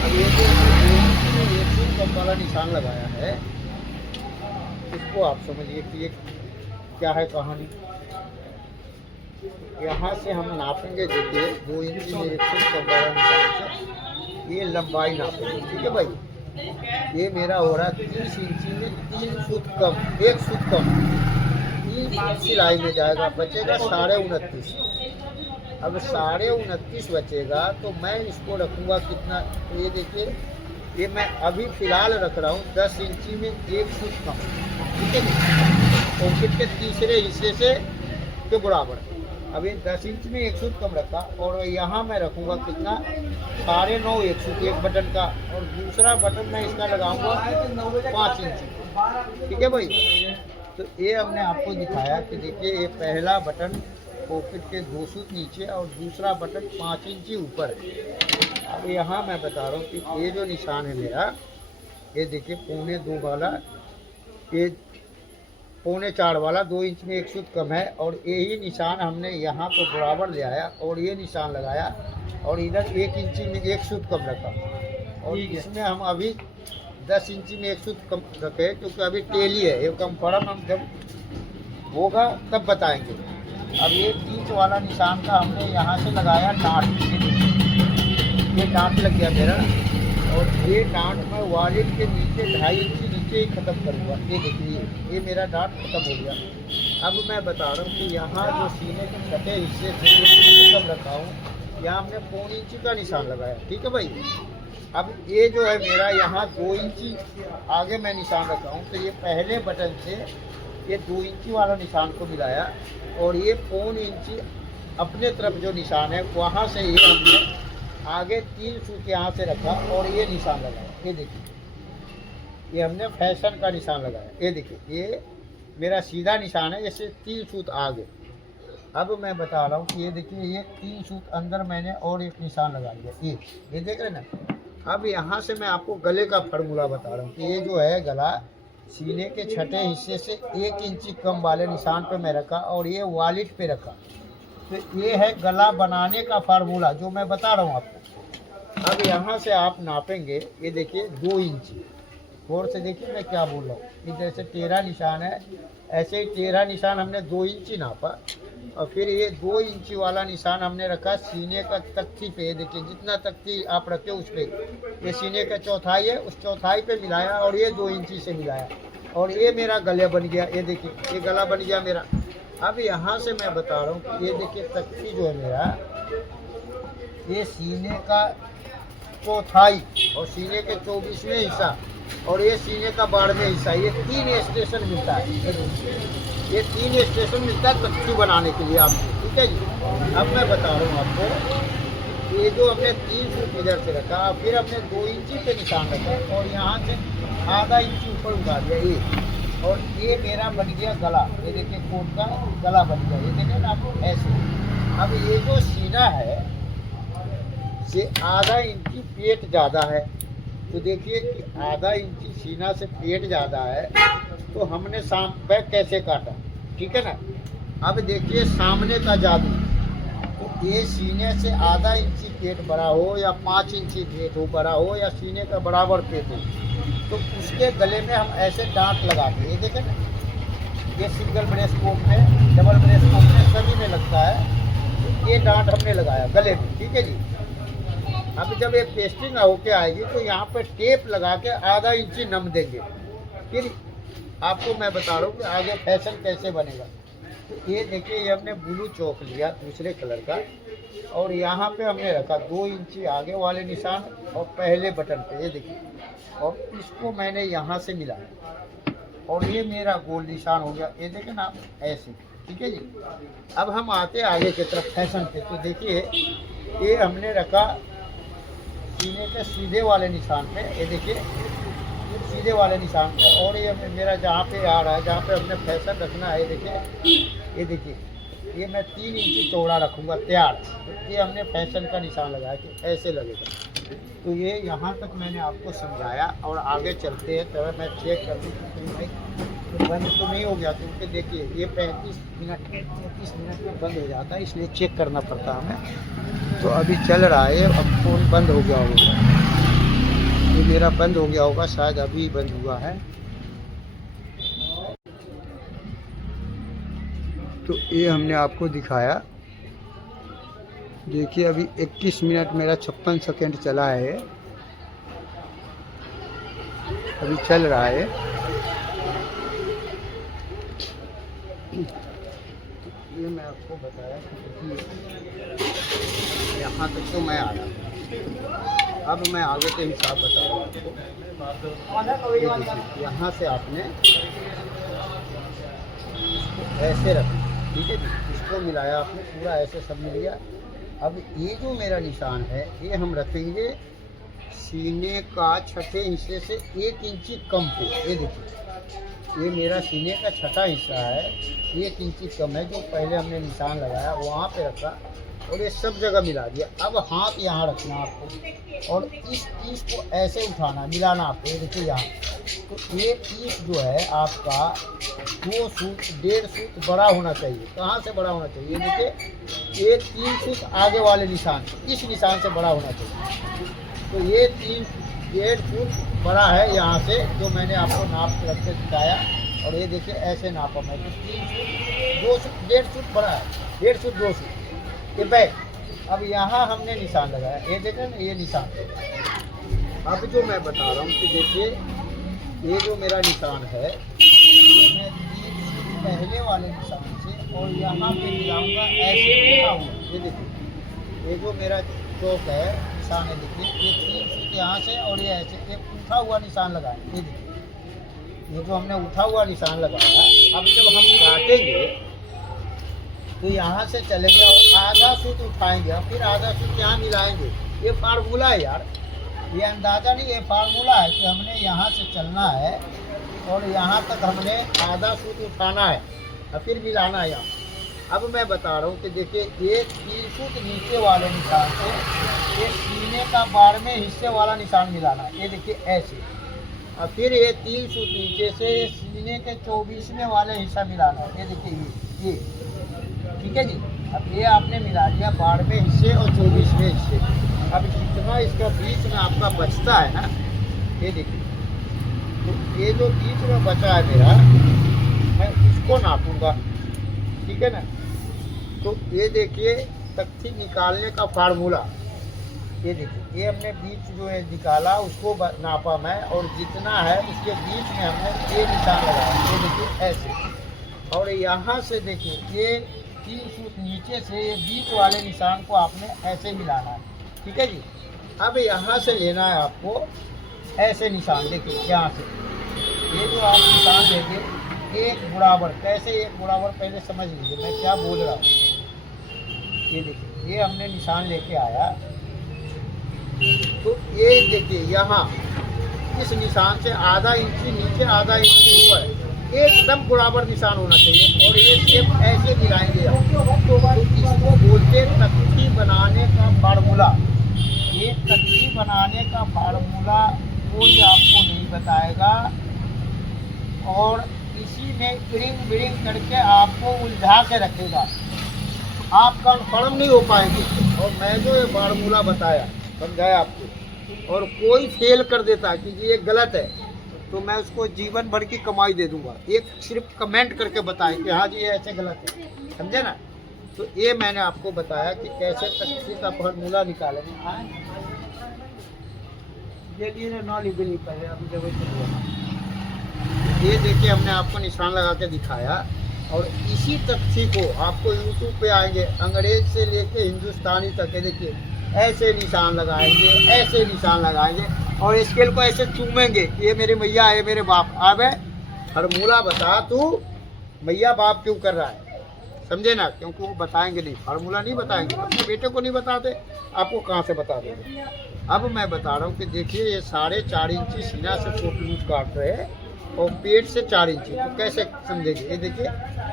अब ये जो 2 इंची में 1 सूत कम वाला निशान लगाया है, इसको आप समझिए कि ये क्या है कहानी। यहाँ से हम नापेंगे, देखिए 2 इंची में 1 सूत कम वाला निशान से ये लंबाई नापेंगे, ठीक है भाई। ये मेरा हो रहा है 30 इंची में 3 सूत कम, 1 सूत कम, 3 सिलाई में जाएगा, बचेगा 29.5। अब 29.5 बचेगा तो मैं इसको रखूँगा कितना, तो ये देखिए ये मैं अभी फ़िलहाल रख रहा हूँ 10 इंची में 1 सूत कम, ठीक है। पॉकेट के तीसरे हिस्से से के बराबर। अब ये 10 इंच में 1 सूत कम रखा, और यहाँ मैं रखूँगा कितना 9.5 1 सूत एक बटन का, और दूसरा बटन मैं इसका लगाऊंगा 5 इंची, ठीक है भाई। तो ये हमने आपको दिखाया कि देखिए ये पहला बटन पॉकेट के 2 सूत नीचे और दूसरा बटन 5 इंची ऊपर। अब यहाँ मैं बता रहा हूँ कि ये जो निशान है मेरा, ये देखिए 2.25 वाला, ये 4.25 वाला 2 इंच में 1 सूत कम है, और यही निशान हमने यहाँ पर बराबर ले आया और ये निशान लगाया, और इधर 1 इंची में 1 सूत कम रखा, और इसमें हम अभी 10 इंची में 1 सूत कम रखे, क्योंकि अभी टेली है, ये कंफर्म हम जब होगा तब बताएंगे। अब ये 30 वाला निशान का हमने यहाँ से लगाया डांट, ये डांट लग गया मेरा, और ये डांट मैं वॉलेट के नीचे 2.5 इंची नीचे ही ख़त्म करूँगा, ये देखिए ये मेरा डांट ख़त्म हो गया। अब मैं बता रहा हूँ कि यहाँ जो सीने के छठे हिस्से से कम रखा हूँ, यहाँ हमने 0.25 इंची का निशान लगाया, ठीक है भाई। अब ये जो है मेरा यहाँ 2 इंची आगे मैं निशान रखा हूँ, तो ये पहले बटन से ये 2 इंची वाला निशान को मिलाया, और ये 0.25 इंची अपने तरफ जो निशान है वहाँ से ये हमने आगे 3 सूत यहाँ से रखा, और ये निशान लगाया, ये देखिए ये हमने फैशन का निशान लगाया, ये देखिए ये मेरा सीधा निशान है, जैसे 3 सूत आगे। अब मैं बता रहा हूँ कि ये देखिए ये 3 सूत अंदर मैंने और एक निशान लगा लिया, ये देख रहे ना। अब यहाँ से मैं आपको गले का फार्मूला बता रहा हूँ कि ये जो है गला सीने के छठे हिस्से से 1 इंची कम वाले निशान पे मैं रखा, और ये वॉलेट पे रखा, तो ये है गला बनाने का फार्मूला जो मैं बता रहा हूँ आपको। अब यहाँ से आप नापेंगे, ये देखिए 2 इंची, गौर से देखिए मैं क्या बोल रहा हूँ, इधर से 13 निशान है, ऐसे ही 13 निशान हमने 2 इंची नापा, और फिर ये 2 इंची वाला निशान हमने रखा सीने का तख्ती पे, ये देखिए जितना तख्ती आप रखे उस पर, ये सीने का चौथाई है, उस चौथाई पे मिलाया, और ये 2 इंची से मिलाया, और ये मेरा गले बन गया, ये देखिए ये गला बन गया मेरा। अब यहाँ से मैं बता रहा हूँ कि ये देखिए तख्ती जो है मेरा, ये सीने का चौथाई और सीने के 24वें हिस्सा, और ये सीने का 12वें हिस्सा, ये 3 स्टेशन मिलता है, ये 3 स्टेशन मिलता है तख्ती बनाने के लिए आपको, ठीक है जी। अब मैं बता रहा हूँ आपको, ये जो हमने 3 सूत इधर से रखा, फिर हमने 2 इंची पे निशान रखा, और यहाँ से आधा इंची ऊपर उठा दिया ये, और ये मेरा बन गया गला, ये देखिए कोट का गला बन गया, ये देखिए ना आपको ऐसे। अब ये जो सीना है से आधा इंची पेट ज़्यादा है, तो देखिए कि आधा इंची सीना से पेट ज़्यादा है, तो हमने बैक कैसे काटा, ठीक है ना। अब देखिए सामने का जादू, तो ये सीने से आधा इंची पेट बड़ा हो या 5 इंची पेट हो बड़ा हो या सीने का बराबर पेट हो, तो उसके गले में हम ऐसे डांट लगाते हैं। ये देखें ना, ये सिंगल ब्रेस्ट कोट में, डबल ब्रेस्ट कोट में सभी में लगता है। तो ये डांट हमने लगाया गले में, ठीक है जी। अब जब ये पेस्टिंग होके आएगी तो यहाँ पर टेप लगा के आधा इंची नम देंगे। फिर आपको मैं बता रहा हूँ कि आगे फैशन कैसे बनेगा। तो ये देखिए, ये हमने ब्लू चौक लिया दूसरे कलर का, और यहाँ पे हमने रखा 2 इंची आगे वाले निशान और पहले बटन पे, ये देखिए, और इसको मैंने यहाँ से मिलाया और ये मेरा गोल निशान हो गया। ये देखें ना आप, ऐसे, ठीक है जी। अब हम आते आगे की तरफ फैशन पे। तो देखिए, ये हमने रखा सीने के सीधे वाले निशान पे, ये देखिए, सीधे वाले निशान पे, और ये मेरा जहाँ पे आ रहा है, जहाँ पे हमने फैशन रखना है, ये देखिए, ये मैं 3 इंची चौड़ा रखूँगा तैयार। तो ये हमने फैशन का निशान लगाया कि ऐसे लगेगा। तो ये यहाँ तक मैंने आपको समझाया, और आगे चलते हैं तो मैं चेक कर दूँ भाई तो बंद तो नहीं हो गया। क्योंकि देखिए, ये 35 मिनट 33 मिनट में बंद हो जाता है, इसलिए चेक करना पड़ता है हमें। तो अभी चल रहा है, अब फ़ोन बंद हो गया होगा, ये मेरा बंद हो गया होगा, शायद अभी बंद हुआ है। तो ये हमने आपको दिखाया। देखिए, अभी 21 मिनट मेरा 56 सेकेंड चला है, अभी चल रहा है। ये मैं आपको बताया कि यहाँ तक तो मैं आया। अब मैं आगे के हिसाब बता रहा हूँ आपको। ये देखिए, यहाँ से आपने ऐसे रखना, ठीक है जी। इसको मिलाया आपने, पूरा ऐसे सब मिल गया। अब ये जो मेरा निशान है, ये हम रखेंगे सीने का छठे हिस्से से 1 इंची कम पे। ये देखिए, ये मेरा सीने का छठा हिस्सा है, 1 इंची कम है। जो पहले हमने निशान लगाया वहाँ पे रखा, और ये सब जगह मिला दिया। अब हाथ यहाँ रखना आपको, और इस पीस को ऐसे उठाना, मिलाना आपको। ये देखिए यहाँ, तो ये पीस जो है आपका 2 सूत 1.5 सूत बड़ा होना चाहिए। कहाँ से बड़ा होना चाहिए? देखिए, ये 3 सूत आगे वाले निशान, इस निशान से बड़ा होना चाहिए। तो ये 1.5 सूत बड़ा है यहाँ से, जो मैंने आपको नाप के रख के दिखाया। और ये देखिए, ऐसे नापा मैं, तो 3 सूत 2 सूत 1.5 सूत बड़ा है, 1.5 सूत 2 सूत ये बैक। अब यहाँ हमने निशान लगाया, ये देखें ना, ये निशान। अब जो मैं बता रहा हूँ कि देखिए, ये जो मेरा निशान है, ये मैं 3 सूत पहले वाले निशान से और यहाँ पे मिलाऊंगा ऐसे उठा हुआ। ये देखिए, ये जो मेरा चौक है, निशान है, देखिए, ये 3 सूत यहाँ से और ये ऐसे एक उठा हुआ निशान लगाया। ये देखिए, ये जो हमने उठा हुआ निशान लगाया। अब जब हम काटेंगे तो यहाँ से चलेंगे और आधा सूत उठाएंगे, और फिर आधा सूत यहाँ मिलाएंगे। ये फार्मूला है यार, ये अंदाज़ा नहीं, ये फार्मूला है कि हमने यहाँ से चलना है और यहाँ तक हमने आधा सूत उठाना है और फिर मिलाना है यहाँ। अब मैं बता रहा हूँ कि देखिए, ये 3 सूत नीचे वाले निशान से ये सीने का 12वें हिस्से वाला निशान मिलाना है। ये देखिए ऐसे, और फिर ये 3 सूत नीचे से सीने के 24वें वाले हिस्सा मिलाना है। ये देखिए, ये ठीक है जी। अब ये आपने मिला लिया 12वें हिस्से और 24वें हिस्से। अब जितना इसका बीच में आपका बचता है ना, ये देखिए, तो ये जो बीच में बचा है मेरा, मैं इसको नापूंगा, ठीक है ना। तो ये देखिए, तख्ती निकालने का फार्मूला, ये देखिए, ये हमने बीच जो है निकाला, उसको नापा मैं, और जितना है उसके बीच में हमने ये निशान लगाया। ये देखिए ऐसे, और यहाँ से देखिए, ये 3 सूत नीचे से ये बीच वाले निशान को आपने ऐसे मिलाना है, ठीक है जी। अब यहाँ से लेना है आपको ऐसे निशान, देखिए यहाँ से ये जो आप निशान लेंगे, एक बराबर। कैसे एक बराबर, पहले समझ लीजिए मैं क्या बोल रहा हूँ। ये देखिए, ये हमने निशान लेके आया, तो ये देखिए यहाँ इस निशान से आधा इंची नीचे, आधा इंची ऊपर, एकदम बराबर निशान होना चाहिए। और ये शेप ऐसे मिलाएंगे आप, तो इसको बोलते तख्ती बनाने का फार्मूला। ये तख्ती बनाने का फार्मूला कोई आपको नहीं बताएगा, और इसी में इरिंग बिरिंग करके आपको उलझा के रखेगा। आप कन्फर्म नहीं हो पाएंगे। और मैं जो ये फार्मूला बताया, समझाया आपको, और कोई फेल कर देता कि ये गलत है, तो मैं उसको जीवन भर की कमाई दे दूंगा। एक सिर्फ कमेंट करके बताएं कि हाँ जी ये ऐसे गलत है, समझे ना। तो ये मैंने आपको बताया कि कैसे तकसीर का फार्मूला निकालेंगे। ये लिए ना लीगली पहले अभी जब ये देखिए हमने आपको निशान लगा के दिखाया। और इसी तथ्य को आपको यूट्यूब पे आएंगे, अंग्रेज से लेके हिंदुस्तानी तक के देखिए ऐसे निशान लगाएंगे, ऐसे निशान लगाएंगे और स्केल को ऐसे चूमेंगे कि ये मेरे मैया है, मेरे बाप। आवे फार्मूला बता तू मैया बाप क्यों कर रहा है, समझे ना। क्योंकि वो बताएंगे नहीं, फार्मूला नहीं बताएंगे, अपने बेटे को नहीं बताते, आपको कहाँ से बता देंगे। अब मैं बता रहा हूँ कि देखिए ये 4.5 इंची सीना से फोट लूज काट रहे हैं और पेट से 4 इंची, तो कैसे समझेंगे। ये देखिए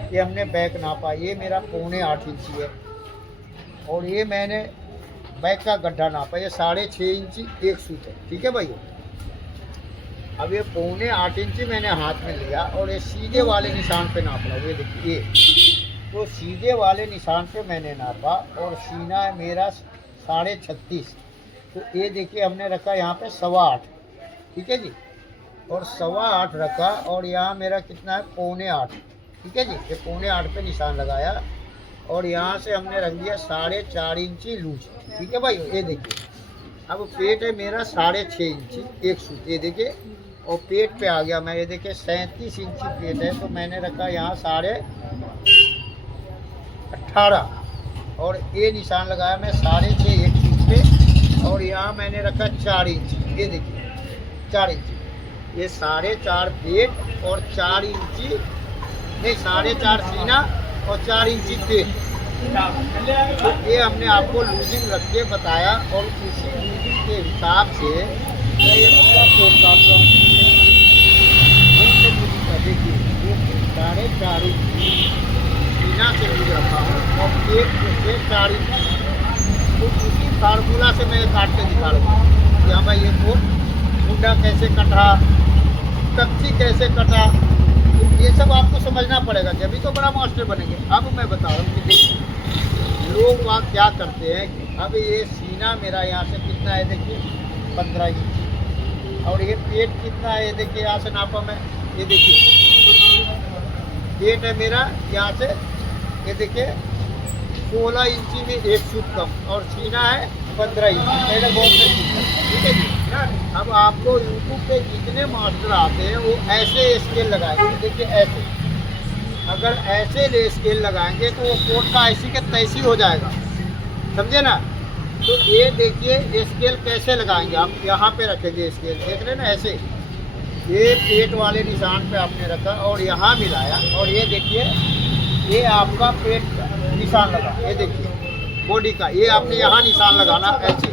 ये हमने बैक नापा, ये मेरा 7.25 इंची है और ये मैंने बैक का गड्ढा नापा, ये 6.5 इंची एक सूत है, ठीक है भाई। अब ये 7.25 इंची मैंने हाथ में लिया और ये सीधे वाले निशान पे नाप रहा हूँ। ये देखिए ये तो सीधे वाले निशान पे मैंने नापा और सीना है मेरा 36.5, तो ये देखिए हमने रखा यहाँ पे 8.25, ठीक है जी। और 8.25 रखा और यहाँ मेरा कितना है 7.25, ठीक है जी। ये 7.25 पे निशान लगाया और यहाँ से हमने रख दिया 4.5 इंची लूज, ठीक है भाई। ये देखिए अब पेट है मेरा 6.5 इंची एक सूत, ये देखिए। और पेट पे आ गया मैं, ये देखिए 37 इंची पेट है, तो मैंने रखा यहाँ 18.5 और ये निशान लगाया मैं 6.5 एक सूत पे और यहाँ मैंने रखा 4 इंची, ये देखिए 4 इंची। ये 4.5 पेट और 4 इंची नहीं 4.5 सीना और 4 इंची पेट, तो ये हमने आपको लूजिंग रख के बताया और उसी लूजिंग के हिसाब से मैं ये पूरा कोट काट रहा हूँ। देखिए ये 4.5 इंची सीना से लूज रखा हूँ और पेट से 4 इंची, तो उसी फार्मूला से मैं काट के दिखा रहा हूँ कि हाँ भाई ये कोट मुंडा कैसे कटा, कच्ची कैसे कटा, तो ये सब आपको समझना पड़ेगा, जब तो बड़ा मास्टर बनेंगे। अब मैं बता रहा हूँ कि देखिए लोग वहाँ क्या करते हैं। अब ये सीना मेरा यहाँ से कितना है देखिए 15 इंची और ये पेट कितना है, ये देखिए यहाँ से नापा मैं, ये देखिए पेट है मेरा यहाँ से, ये देखिए 16 इंची में एक सूत कम और सीना है 15 इंची, पहले बहुत से ठीक है जी। अब आपको यूट्यूब पे जितने मास्टर आते हैं वो ऐसे स्केल लगाएंगे, देखिए ऐसे, अगर ऐसे स्केल लगाएंगे तो वो कोट का ऐसी के तैसी हो जाएगा, समझे ना। तो ये देखिए स्केल कैसे लगाएंगे, आप यहाँ पे रखेंगे स्केल, देख रहे ना ऐसे, ये पेट वाले निशान पे आपने रखा और यहाँ मिलाया और ये देखिए ये आपका पेट निशान लगा, ये देखिए बॉडी का, ये आपने यहाँ निशान लगाना ऐसे।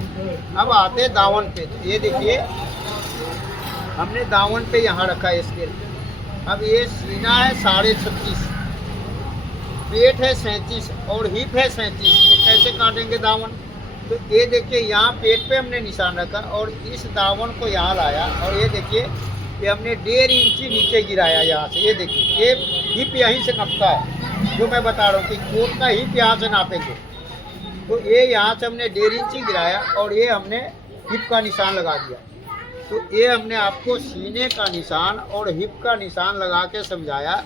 अब आते दावन पे, तो ये देखिए हमने दावन पे यहाँ रखा है स्केल। अब ये सीना है 36.5, पेट है 37 और हिप है 37, तो कैसे काटेंगे दावन। तो ये देखिए यहाँ पेट पे हमने निशान रखा और इस दावन को यहाँ लाया और ये देखिए ये हमने 1.5 इंची नीचे गिराया यहाँ से, ये देखिए ये हिप यहीं से नपता है, जो मैं बता रहा हूँ कि कोट का हिप यहाँ से नापेंगे। तो ये यहाँ से हमने 1.5 इंची गिराया और ये हमने हिप का निशान लगा दिया। तो ये हमने आपको सीने का निशान और हिप का निशान लगा के समझाया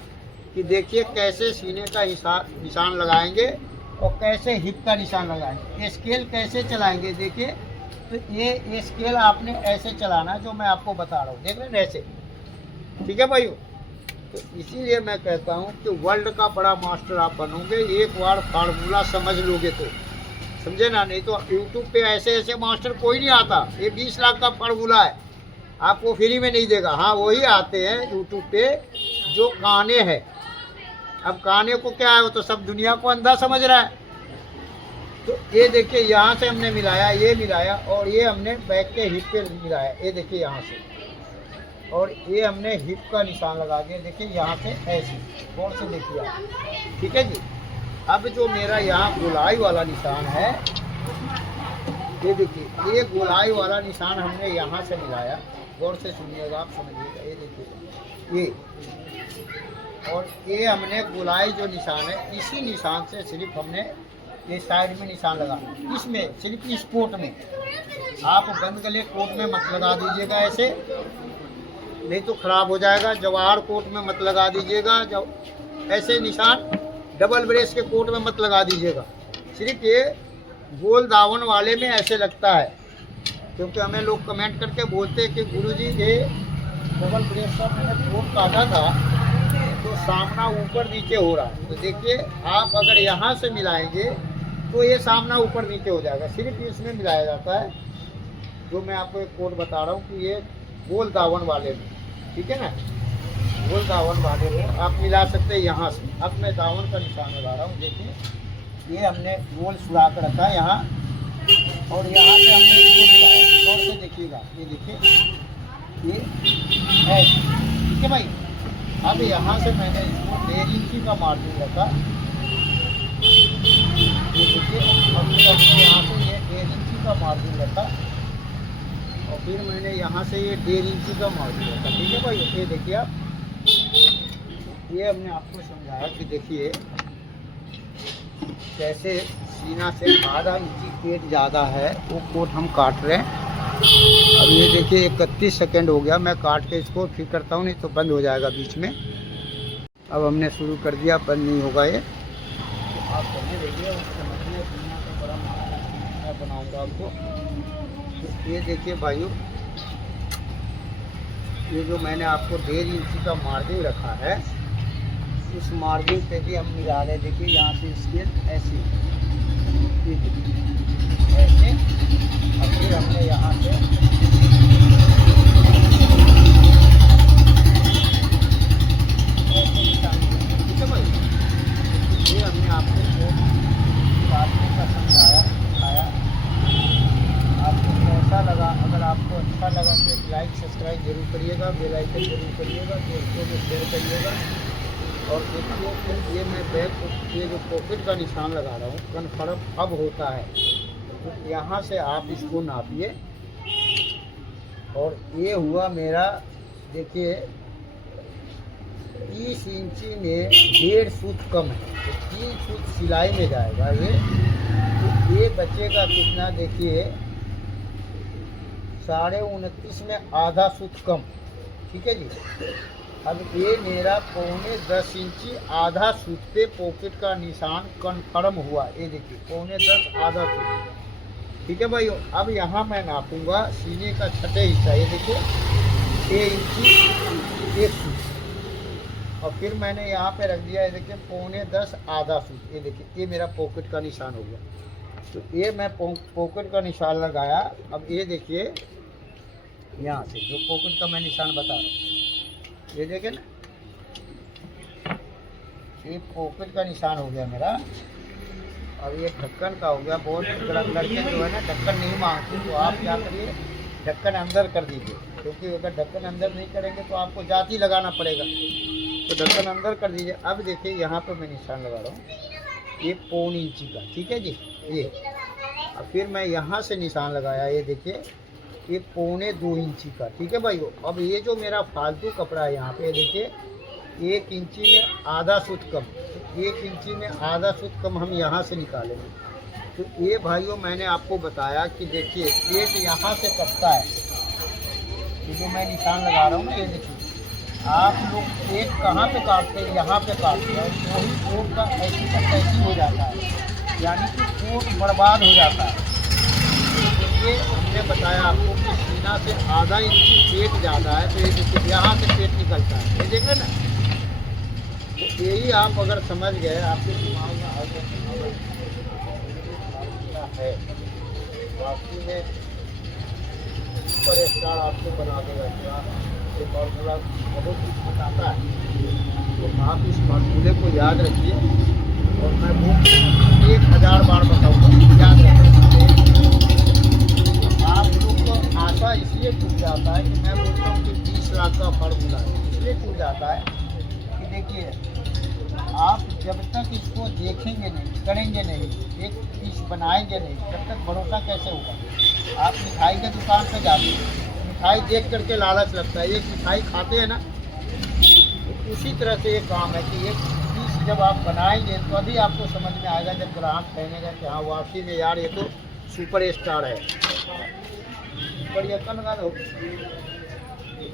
कि देखिए कैसे सीने का निशान लगाएंगे और कैसे हिप का निशान लगाएंगे, स्केल कैसे चलाएंगे। देखिए तो ये स्केल आपने ऐसे चलाना है जो मैं आपको बता रहा हूँ, देख रहे हैं ऐसे, ठीक है भाइयों। तो इसीलिए मैं कहता हूँ कि वर्ल्ड का बड़ा मास्टर आप बनोगे एक बार फार्मूला समझ लोगे तो, समझे ना। नहीं तो यूट्यूब पे ऐसे ऐसे मास्टर कोई नहीं आता, ये 20 लाख का फार्मूला है, आपको फ्री में नहीं देगा। हाँ वही आते हैं यूट्यूब पे जो काने हैं। अब काने को क्या है, वो तो सब दुनिया को अंधा समझ रहा है। तो ये देखिए यहाँ से हमने मिलाया, ये मिलाया और ये हमने बैक के हिप पे मिलाया, ये देखिए यहाँ से, और ये हमने हिप का निशान लगा दिया, देखिए यहाँ से ऐसे गौर से देखिए आप, ठीक है जी। अब जो मेरा यहाँ गोलाई वाला निशान है, ये देखिए ये गोलाई वाला निशान हमने यहाँ से मिलाया, गौर से सुनिएगा आप समझिएगा, ये देखिए ये, और ये हमने गोलाई जो निशान है इसी निशान से सिर्फ हमने ये साइड में निशान लगा, इसमें सिर्फ इस कोट में आप बंद गले कोट में मत लगा दीजिएगा ऐसे, नहीं तो खराब हो जाएगा। जवाहर कोट में मत लगा दीजिएगा, जब ऐसे निशान डबल ब्रेस के कोट में मत लगा दीजिएगा। सिर्फ ये गोल दावन वाले में ऐसे लगता है, क्योंकि हमें लोग कमेंट करके बोलते हैं कि गुरुजी ये डबल ब्रेस का मैंने कोट काटा था तो सामना ऊपर नीचे हो रहा है। तो देखिए आप अगर यहाँ से मिलाएंगे तो ये सामना ऊपर नीचे हो जाएगा। सिर्फ इसमें मिलाया जाता है, जो मैं आपको एक कोड बता रहा हूँ कि ये गोल दावन वाले में, ठीक है ना, गोल दावन वाले में आप मिला सकते हैं यहाँ से। अब मैं दावन का निशान लगा रहा हूँ, देखिए ये हमने गोल सुरा कर रखा है यहाँ, और यहाँ से हमने इसको मिलाया, और से देखिएगा, ये देखिए ये है, ठीक है भाई। अब यहाँ से मैंने इसको 1.5 इंची का मार्जिन रखा, ये देखिए। अब फिर हमने यहाँ से ये 1.5 इंची का मार्जिन रखा, और फिर मैंने यहाँ से ये 1.5 इंची का मार्जिन रखा, ठीक है भाई। ये देखिए आप, ये हमने आपको समझाया कि देखिए कैसे सीना से आधा इंची पेट ज़्यादा है वो कोट हम काट रहे हैं। अब ये देखिए 31 सेकंड हो गया, मैं काट के इसको फिर करता हूँ, नहीं तो बंद हो जाएगा बीच में। अब हमने शुरू कर दिया, बंद नहीं होगा ये, तो आप करने देखिए, समझिए दुनिया का बड़ा मैं बनाऊँगा आपको। तो ये देखिए भाइयों, ये जो मैंने आपको 1.5 इंची का मार्जिन रखा है, उस मार्जिन पे भी हम मिला रहे। देखिए यहाँ से स्केल ऐसे ऐसे, और फिर हमने यहाँ से ऐसे निशान, ठीक है भाई। ये हमने आपको काटने का समझाया, दिखाया। आपको कैसा लगा? अगर आपको अच्छा लगा तो एक लाइक सब्सक्राइब जरूर करिएगा, बेल आइकन जरूर करिएगा, दोस्तों में शेयर करिएगा। और देखिए फिर ये मैं बैक ये जो पॉकेट का निशान लगा रहा हूँ, कन्फर्म अब होता है, तो यहाँ से आप इसको नापिए। और ये हुआ मेरा, देखिए 30 इंची में 1.5 फुट कम है, तो 3 फुट सिलाई में जाएगा ये। तो ये बचेगा कितना, देखिए 29.5 में आधा फुट कम, ठीक है जी। अब ये मेरा 9.25 इंची आधा फुट पे पॉकेट का निशान कन्फर्म हुआ। ये देखिए 9.25 आधा फुट, ठीक है भाइयों। अब यहाँ मैं नापूंगा सीने का छठे हिस्सा, ये देखिए 6 इंची 1 फुट, और फिर मैंने यहाँ पे रख दिया, ये देखिए 9.25 आधा फुट। ये देखिए ये मेरा पॉकेट का निशान हो गया। तो ये मैं पॉकेट का निशान लगाया। अब ये देखिए यहाँ से जो पॉकेट का मैं निशान बता रहा हूँ, ये देखें ना, ये पॉकेट का निशान हो गया मेरा। और ये ढक्कन का हो गया। बहुत लड़के जो है ना ढक्कन नहीं मांगते, तो आप क्या करिए, ढक्कन अंदर कर दीजिए, क्योंकि अगर ढक्कन अंदर नहीं करेंगे तो आपको जाती लगाना पड़ेगा, तो ढक्कन अंदर कर दीजिए। अब देखिए यहाँ पे मैं निशान लगा रहा हूँ, ये 1.25 इंची का, ठीक है जी ये। और फिर मैं यहाँ से निशान लगाया, ये देखिए ये 2.25 इंची का, ठीक है भाई। अब ये जो मेरा फालतू कपड़ा है यहाँ पे देखिए 1 इंची में आधा फुट कम, तो 1 इंची में आधा फुट कम हम यहाँ से निकालेंगे। तो ये भाइयों मैंने आपको बताया कि देखिए पेट यहाँ से कटता है, ये जो मैं निशान लगा रहा हूँ ना, ये देखिए आप लोग पेट कहाँ पे काटते हैं, यहाँ पे काटते हैं, वही कोट का ऐसी का ऐसी हो जाता है, यानी कि कोट बर्बाद हो जाता है। ये हमने बताया आपको कि सीना से आधा इंची पेट ज़्यादा है, तो ये देखिए यहाँ से पेट निकलता है, ये देख रहे ना। तो यही आप अगर समझ गए, आपके दिमाग में है, बाकी में सुपर स्टार आपको बना देगा। ये फॉर्मूला बहुत कुछ बताता है, तो आप इस फॉर्मूले को याद रखिए। और मैं वो 1000 बार बताऊँगा, याद रखिए। आप लोग को आशा इसलिए टूट जाता है कि मैं बोलता हूँ कि 20 लाख का फार्मूला है, इसलिए टूट जाता है कि देखिए आप जब तक इसको देखेंगे नहीं, करेंगे नहीं, एक पीस बनाएंगे नहीं, तब तक भरोसा कैसे होगा। आप मिठाई के दुकान पे जाते हैं, मिठाई देख करके लालच लगता है, एक मिठाई खाते हैं ना, तो उसी तरह से ये काम है कि एक पीस जब आप बनाएंगे तो अभी आपको समझ में आएगा, जब ग्राहक पहनेगा कि हाँ वाकई में यार ये तो सुपर स्टार है। बढ़िया कम लगा दो।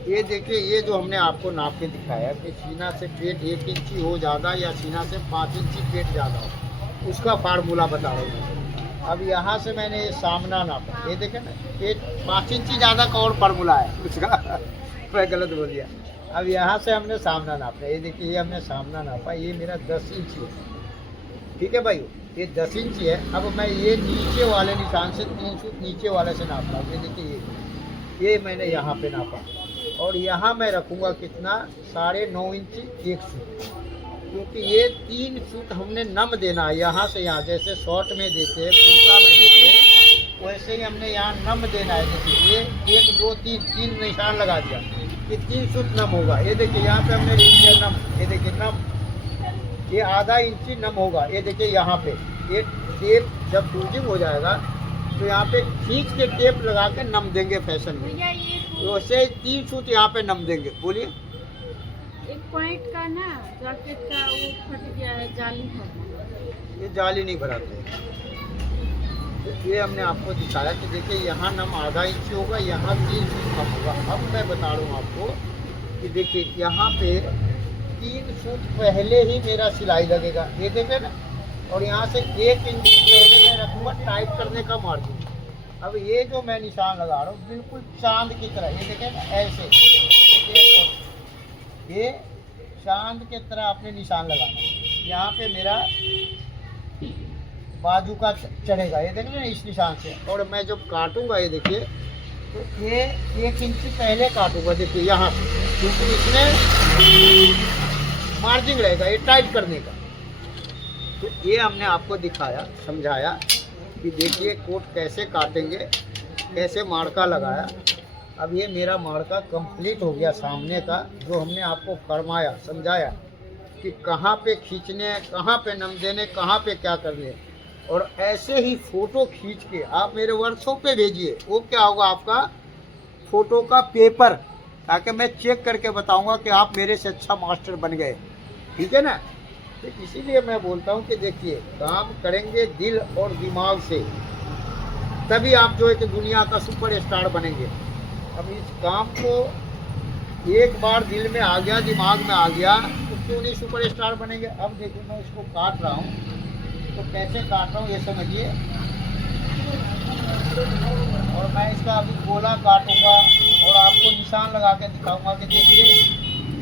ये देखिए, ये जो हमने आपको नाप के दिखाया कि सीना से पेट 1 इंची हो ज़्यादा या सीना से 5 इंची पेट ज़्यादा हो, उसका फार्मूला बता रहा हूँ। अब यहाँ से मैंने ये सामना नापा, ये देखें ना, पेट 5 इंची ज़्यादा का और फार्मूला है उसका मैं गलत बोल दिया। अब यहाँ से हमने सामना नापा, ये देखिए ये हमने सामना नापा, ये मेरा 10 इंची है, ठीक है भाई, ये 10 इंची है। अब मैं ये नीचे वाले निशान से 3 फुट नीचे वाले से नाप रहा हूँ। ये देखिए ये मैंने यहाँ पे नापा, और यहाँ मैं रखूँगा कितना, 9.5 इंची 1 फुट, क्योंकि ये 3 फुट हमने नम देना है यहाँ से यहाँ, जैसे शॉर्ट में देते हैं, कुर्ता में देते हैं, वैसे ही हमने यहाँ नम देना है। देखिए ये 1 2 3 निशान लगा दिया कि 3 फुट नम होगा। ये देखिए यहाँ पे हमने लिख दिया नम, ये देखिए नम, ये आधा इंची नम होगा। ये देखिए यहाँ पे ये टेप जब फ्यूजिंग हो जाएगा तो यहाँ पे खींच के टेप लगा के नम देंगे फैशन में, वैसे 3 फुट यहाँ पे नम देंगे। बोलिए। एक पॉइंट का ना जैकेट का वो फट गया है, जाली है, ये जाली नहीं भराते। तो ये हमने आपको दिखाया कि देखिए यहाँ नम आधा इंची होगा, यहाँ 3 फुट कम होगा। अब मैं बता रहा हूँ आपको कि देखिए यहाँ पे 3 फुट पहले ही मेरा सिलाई लगेगा, ये देखें ना, और यहाँ से 1 इंच पहले मैं रखूँगा टाइट करने का मार्जिन। अब ये जो मैं निशान लगा रहा हूँ बिल्कुल चांद की तरह, ये देखें ना ऐसे, ये चांद के तरह आपने निशान लगाना है। यहाँ पे मेरा बाजू का चढ़ेगा, ये देखें ना इस निशान से, और मैं जब काटूंगा ये देखिए तो ये 1 इंची पहले काटूंगा, देखिए यहाँ से, क्योंकि इसमें मार्जिन रहेगा ये टाइट करने का। तो ये हमने आपको दिखाया, समझाया कि देखिए कोट कैसे काटेंगे, कैसे मार्का लगाया। अब ये मेरा मार्का कंप्लीट हो गया सामने का, जो हमने आपको फरमाया, समझाया कि कहाँ पे खींचने हैं, कहाँ पे नम देने, कहाँ पे क्या करने हैं। और ऐसे ही फ़ोटो खींच के आप मेरे वर्कशॉप पे भेजिए, वो क्या होगा आपका फ़ोटो का पेपर, ताकि मैं चेक करके बताऊंगा कि आप मेरे से अच्छा मास्टर बन गए, ठीक है ना। तो इसीलिए मैं बोलता हूँ कि देखिए काम करेंगे दिल और दिमाग से, तभी आप जो है कि दुनिया का सुपर स्टार बनेंगे। अब इस काम को एक बार दिल में आ गया, दिमाग में आ गया, तो क्यों नहीं सुपर स्टार बनेंगे। अब देखिए मैं इसको काट रहा हूँ, तो कैसे काट रहा हूँ ये समझिए। और मैं इसका अभी गोला काटूंगा और आपको निशान लगा के दिखाऊंगा कि देखिए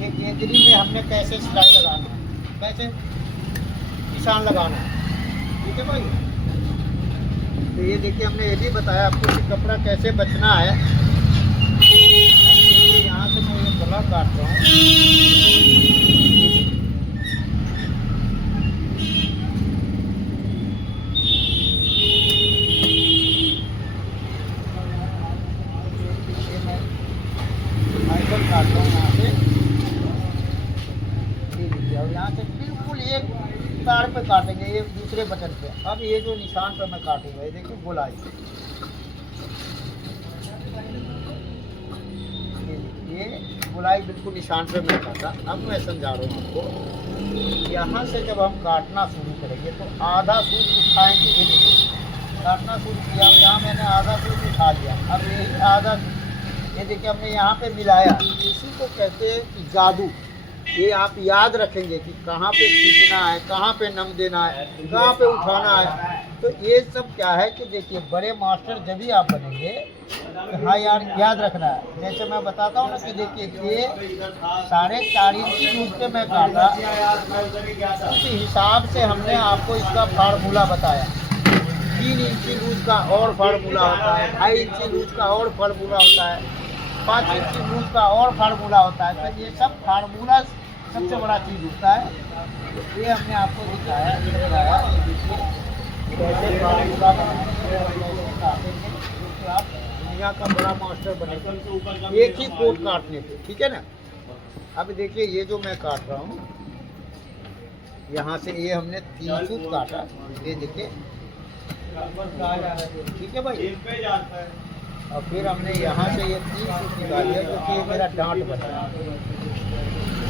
ये केजरी में हमने कैसे सिलाई लगाना है, कैसे निशान लगाना है, ठीक है भाई। तो ये देखिए हमने ये भी बताया आपको कि कपड़ा कैसे बचना है। अब देखिए यहाँ से मैं ये गला काट रहा हूँ, काट रहा हूँ यहाँ से, और यहाँ से बिल्कुल एक तार पे काटेंगे, ये दूसरे बटन पे। अब ये जो निशान पे मैं काटूंगा, ये देखिए गोलाई, ये गोलाई बिल्कुल निशान पे मैं काटा। अब मैं समझा रहा हूँ आपको, यहाँ से जब हम काटना शुरू करेंगे तो आधा सूट उठाएंगे, ये देखिए काटना शुरू किया, यहाँ मैंने आधा सूट उठा लिया। अब यही आधा, ये देखिए हमने यहाँ पे मिलाया, इसी को कहते हैं कि जादू। ये आप याद रखेंगे कि कहाँ पे खींचना है, कहाँ पे नम देना है, कहाँ पे उठाना है। तो ये सब क्या है कि देखिए बड़े मास्टर जब भी आप बनेंगे, हाँ यार याद रखना है। जैसे मैं बताता हूँ ना कि देखिए ये 4.5 इंची लूज पे मैं काटा, उस हिसाब से हमने आपको इसका फार्मूला बताया। 3 इंची लूज का और फार्मूला होता है, 2.5 इंची लूज का और फार्मूला होता है, 5 इंची लूज का और फार्मूला होता है। तो ये सब फार्मूला सबसे बड़ा चीज़ होता है। तो ये हमने आपको दिखाया, कैसे फार्मूला काटेंगे, क्योंकि आप दुनिया का बड़ा मास्टर बनेंगे एक ही कोट काटने पे, ठीक है ना। अब देखिए ये जो मैं काट रहा हूँ, यहाँ से ये हमने 3 फुट काटा, ये देखिए, ठीक है भाई। और फिर हमने यहाँ से ये 3 फुट निकाल लिया, क्योंकि ये मेरा डांट बना।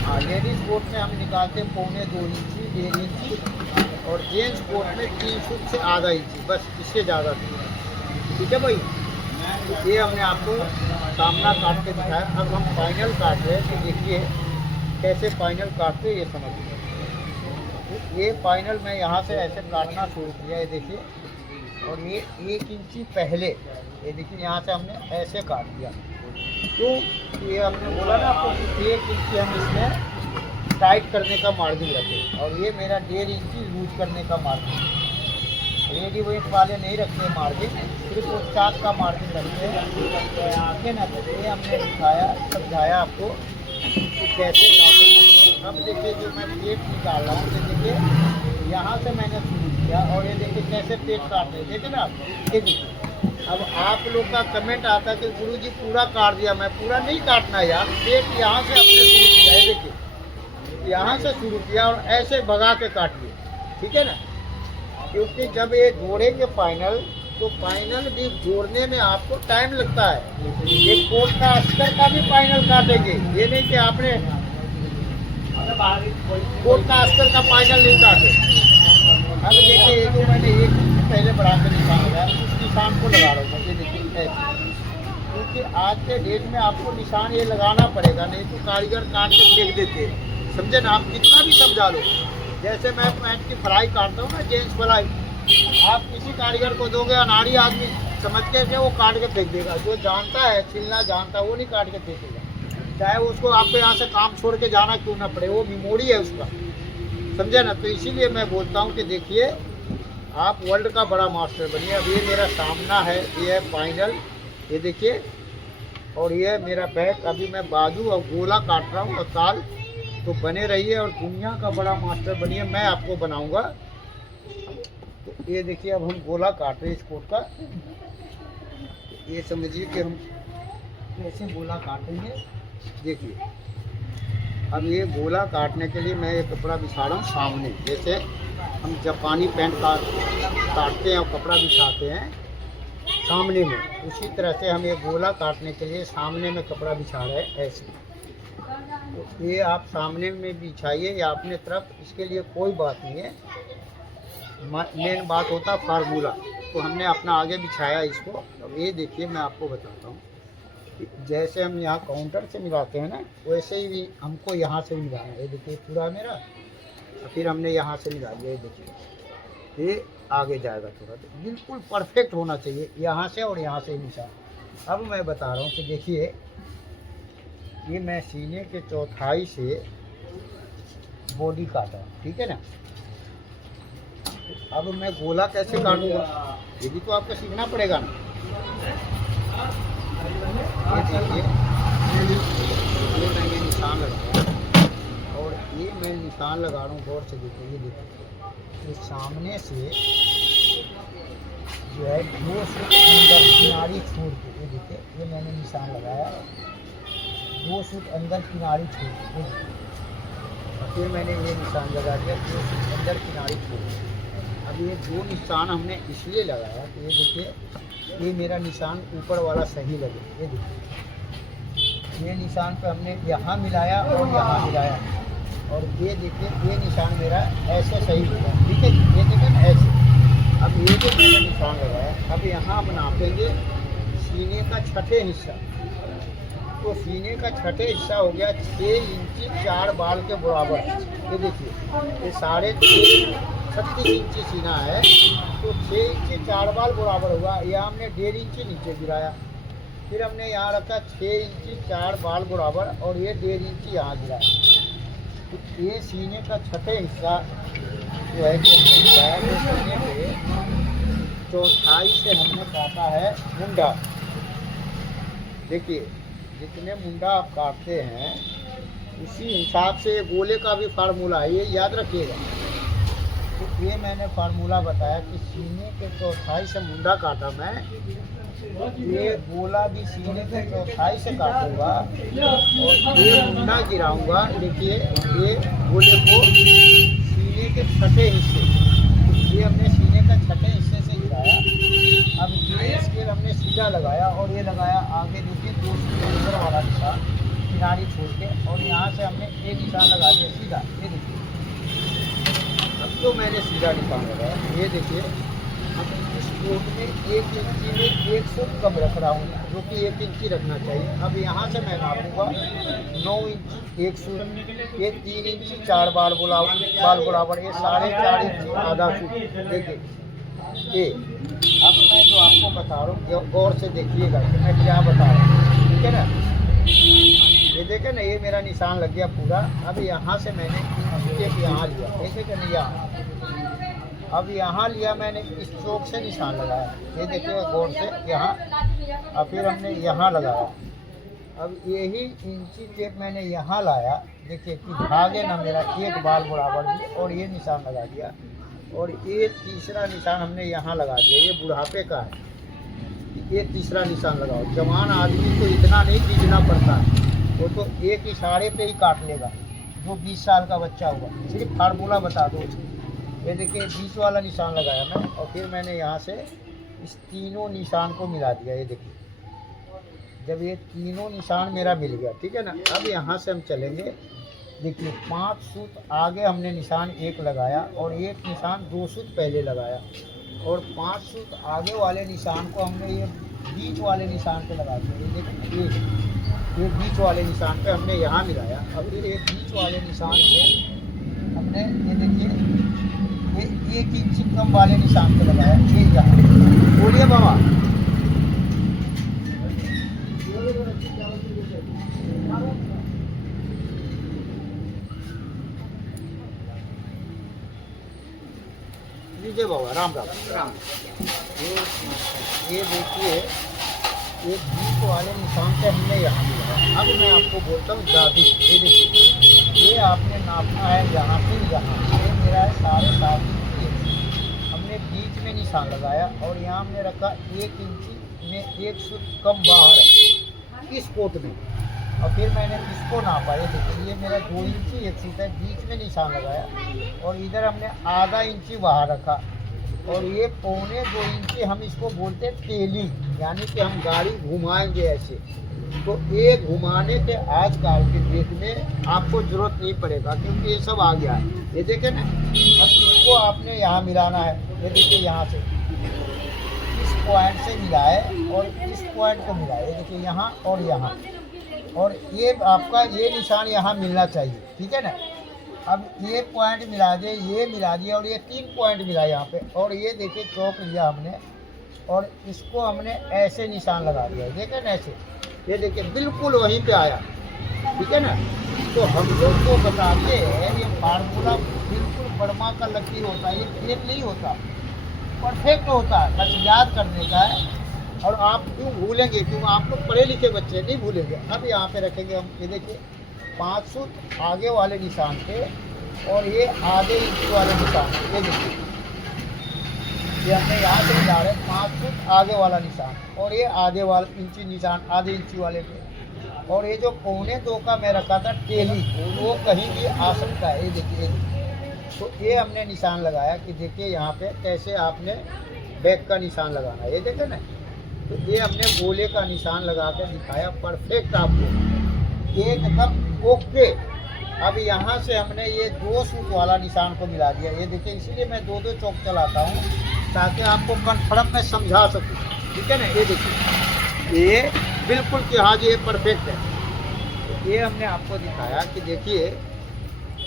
हाँ, लेडीज़ कोट में हम निकालते हैं 2.25 इंची, 1.5 इंची, और जेंट्स कोट में 3 फुट से आधा इंची, बस इससे ज़्यादा नहीं। ठीक है भाई, तो ये हमने आपको सामना काट के दिखाया। अब हम फाइनल काट रहे हैं, तो देखिए कैसे फाइनल काटते हैं ये समझिए। तो ये फाइनल मैं यहाँ से ऐसे काटना शुरू किया, ये देखिए, और ये 1 इंची पहले, ये देखिए यहाँ से हमने ऐसे काट दिया। तो ये हमने बोला ना आपको कि 1 इंची हम इसमें टाइट करने का मार्जिन रखें, और ये मेरा 1.5 इंची लूज करने का मार्जिन। रेडीमेड वाले नहीं रखते मार्जिन, सिर्फ वो चाक का मार्जिन रखते हैं। ठीक है ना, तो ये हमने दिखाया, समझाया आपको कि कैसे काटेंगे। अब देखिए जो मैं पेट निकाल रहा हूँ, तो देखिए यहाँ से मैंने शुरू किया, और ये देखिए कैसे पेट काट रहे, देखे ना आप। ये देखिए, अब आप लोग का कमेंट आता है कि गुरुजी पूरा काट दिया, मैं पूरा नहीं काटना यार, पेट यहाँ से आपने शुरू किया है, देखिए यहाँ से शुरू किया और ऐसे भगा के काटिए। ठीक है ना, क्योंकि जब ये जोड़ेंगे फाइनल, तो फाइनल भी जोड़ने में आपको टाइम लगता है। ये कोट का अस्तर का भी फाइनल काटेंगे, ये नहीं कि आपने कोट का अस्तर का फाइनल नहीं काटे। अब देखिए ये जो मैंने 1 इंच पहले बढ़ा के निशान लगाया, उस निशान को लगा रहा हूँ, ये देखिए ऐसे, क्योंकि आज के डेट में आपको निशान ये लगाना पड़ेगा, नहीं तो कारीगर काट के फेंक देते हैं, समझे ना। आप कितना भी समझा लो, जैसे मैं पैंट की फ्राई काटता हूँ ना, जेंट्स फ्राई, आप किसी कारीगर को दोगे, अनाड़ी आदमी समझ के वो काट के फेंक देगा। जो जानता है, छिलना जानता है, वो नहीं काट के फेंकेगा, चाहे उसको आपके यहाँ से काम छोड़ के जाना क्यों ना पड़े, वो मेमोरी है उसका, समझे ना। तो इसीलिए मैं बोलता हूँ कि देखिए आप वर्ल्ड का बड़ा मास्टर बनिए। अब ये मेरा सामना है, ये है फाइनल, ये देखिए, और ये है मेरा बैक। अभी मैं बाजू और गोला काट रहा हूँ और ताल, तो बने रहिए और दुनिया का बड़ा मास्टर बनिए, मैं आपको बनाऊंगा। तो ये देखिए अब हम गोला काट रहे हैं इस कोट का, ये समझिए कि हम कैसे गोला काटेंगे। देखिए अब ये गोला काटने के लिए मैं ये कपड़ा बिछा रहा हूँ सामने, जैसे हम जापानी पैंट काटते हैं और कपड़ा बिछाते हैं सामने में, उसी तरह से हम ये गोला काटने के लिए सामने में कपड़ा बिछा रहे हैं ऐसे। तो ये आप सामने में बिछाइए या अपने तरफ, इसके लिए कोई बात नहीं है। मेन बात होता फार्मूला, तो हमने अपना आगे बिछाया इसको। अब ये देखिए मैं आपको बताता हूँ, जैसे हम यहाँ काउंटर से मिलाते हैं ना, वैसे ही हमको यहाँ से मिलाना है। ये देखिए पूरा मेरा, फिर हमने यहाँ से मिला दिया, ये देखिए ये आगे जाएगा थोड़ा, तो बिल्कुल परफेक्ट होना चाहिए यहाँ से और यहाँ से निशान। अब मैं बता रहा हूँ कि देखिए ये मैं सीने के चौथाई से बॉडी काटा, ठीक है ना। अब मैं गोला कैसे काटूंगा, ये भी तो आपको सीखना पड़ेगा ना। ये देखिए ये मैंने निशान लगाया, और ये मैं निशान लगा रहा हूँ, गौर से देखिए, ये देखिए ये सामने से जो है 2 फुट अंदर किनारी छोड़ के, ये देखिए ये मैंने निशान लगाया, 2 फुट अंदर किनारी छोड़ के, फिर मैंने ये निशान लगा दिया 2 फुट अंदर किनारी छोड़ के। अब ये 2 निशान हमने इसलिए लगाया कि ये देखिए ये मेरा निशान ऊपर वाला सही लगे। ये देखिए ये निशान पे हमने यहाँ मिलाया और यहाँ मिलाया, और ये देखिए ये निशान मेरा ऐसे सही हुआ, ठीक है। ये देखिए ना ऐसे। अब ये जो मैंने निशान लगाया, अब यहाँ हम नापेंगे सीने का 6ठे हिस्सा। तो सीने का 6ठे हिस्सा हो गया 6 इंची 4 बाल के बराबर। ये देखिए ये 36 इंची सीना है, तो 6 इंची 4 बाल बराबर हुआ। यह हमने 1.5 इंची नीचे गिराया, फिर हमने यहाँ रखा 6 इंची 4 बाल बराबर, और ये 1.5 इंची यहाँ गिराया। तो ये सीने का 6ठे हिस्सा जो है कि हमने गिराया, तो सीने पे चौथाई से हमने काटा है मुंडा। देखिए जितने मुंडा आप काटते हैं उसी हिसाब से गोले का भी फार्मूला है, ये याद रखिएगा। तो ये मैंने फार्मूला बताया कि सीने के चौथाई से मुंडा काटा मैं, ये गोला भी सीने के चौथाई से काटूंगा और ये मुंडा गिराऊंगा। देखिए ये गोले को सीने के 6ठे हिस्से, ये हमने सीने का 6ठे हिस्से से गिराया। अब ये स्केल हमने सीधा लगाया और ये लगाया आगे, देखिए 2 फुट अंदर वाला निशान, फिर किनारे छोड़ के, और यहाँ से हमने एक निशान लगा दिया सीधा। ये देखिए, अब तो मैंने सीधा निशान लगाया। ये देखिए, अब इस कोट में 1 इंची में 1 फुट कम रख रहा हूँ, जो कि 1 इंची रखना चाहिए। अब यहाँ से मैं नापूंगा 9 इंच 1 सूट, ये 3 इंची 4 बाल बराबर, ये 4.5 इंची आधा सूट। देखिए ये अब मैं जो आपको बता रहा हूँ, गौर से देखिएगा कि मैं क्या बता रहा हूँ, ठीक है ना। ये देखे ना, ये मेरा निशान लग गया पूरा। अब यहाँ से मैंने टेप यहाँ लिया, देखे कि नहीं, यहाँ अब यहाँ लिया मैंने, इस चौक से निशान लगाया। ये देखिए गौर से यहाँ, और फिर हमने यहाँ लगाया। अब यही इंची टेप मैंने यहाँ लाया, देखिए कि भागे ना मेरा 1 बाल बराबर भी, और ये निशान लगा दिया। और ये तीसरा निशान हमने यहाँ लगा दिया, ये बुढ़ापे का है। ये तीसरा निशान लगाओ। जवान आदमी को इतना नहीं खींचना पड़ता है, वो तो एक इशारे पे ही काट लेगा। जो 20 साल का बच्चा हुआ, सिर्फ फार्मूला बता दो उसको। ये देखिए 20 वाला निशान लगाया मैं, और फिर मैंने यहाँ से इस तीनों निशान को मिला दिया। ये देखिए, जब ये तीनों निशान मेरा मिल गया, ठीक है ना। अब यहाँ से हम चलेंगे, देखिए 5 सूत आगे हमने निशान 1 लगाया, और 1 निशान 2 सूत पहले लगाया, और 5 सूत आगे वाले निशान को हमने ये बीच वाले निशान पे लगा दिया। ये देखिए, ये बीच वाले निशान पे हमने यहाँ मिलाया। अब फिर ये बीच वाले निशान पे हमने, ये देखिए, ये 1 इंची कम वाले निशान पे लगाया। ये यहाँ बोलिए बाबा, लीजिए बाबा, राम राम राम। ये देखिए, ये बीच वाले निशान पे हमने यहाँ मिलाया। अब मैं आपको बोलता हूँ जादू। ये देखिए, ये आपने नापना है यहाँ से यहाँ, ये मेरा है 7.5 इंच। हमने बीच में निशान लगाया, और यहाँ हमने रखा 1 इंची में 1 सूत कम बाहर है इस कोट में। और फिर मैंने इसको नापा। ये देखिए, ये मेरा 2 इंची 1 सूत है, बीच में निशान लगाया, और इधर हमने आधा इंची बाहर रखा, और ये 1.25 इंची हम इसको बोलते हैं टेली, यानी कि हम गाड़ी घुमाएंगे ऐसे। तो ये घुमाने के आजकल के डेट में आपको ज़रूरत नहीं पड़ेगा, क्योंकि ये सब आ गया है। ये देखें ना, अब इसको आपने यहाँ मिलाना है। ये देखिए, यहाँ से इस पॉइंट से मिला है, और इस पॉइंट को मिला है। ये देखिए, यहाँ और यहाँ, और ये आपका ये निशान यहाँ मिलना चाहिए, ठीक है ना। अब ये पॉइंट मिला दिए, ये मिला दिया, और ये 3 पॉइंट मिला यहाँ पे। और ये देखिए चौक लिया हमने, और इसको हमने ऐसे निशान लगा दिया, देखें ना ऐसे। ये देखिए बिल्कुल वहीं पे आया, ठीक है ना। तो हम लोग को बताते हैं, ये फार्मूला बिल्कुल बर्मा का लकीर होता है, ये फेल नहीं होता, परफेक्ट होता है, बस याद करने का है। और आप क्यों भूलेंगे, क्यों आप लोग पढ़े लिखे बच्चे नहीं भूलेंगे। अब यहाँ पे रखेंगे हम, ये देखिए 5 सूत आगे वाले निशान पे, और ये आधे इंच वाले निशान पे। ये देखिए, ये हमने यहाँ से मिला रहे 5 सूत आगे वाला निशान, और ये आधे वाला इंची निशान आधे इंची वाले पे। और ये जो 1.25 का मैं रखा था टेली, वो कहीं भी आ सकता है। ये देखिए, तो ये हमने निशान लगाया कि देखिए यहाँ पे कैसे आपने बैक का निशान लगाना है। ये देखें ना, तो ये हमने गोले का निशान लगा के दिखाया, परफेक्ट आपको एकदम ओके। अब यहाँ से हमने ये 2 सूत वाला निशान को मिला दिया। ये देखिए, इसीलिए मैं 2-2 चौक चलाता हूँ, ताकि आपको कन्फर्म में समझा सकूँ, ठीक है ना। ये देखिए, ये बिल्कुल कि हाँ जी ये परफेक्ट है। तो ये हमने आपको दिखाया कि देखिए,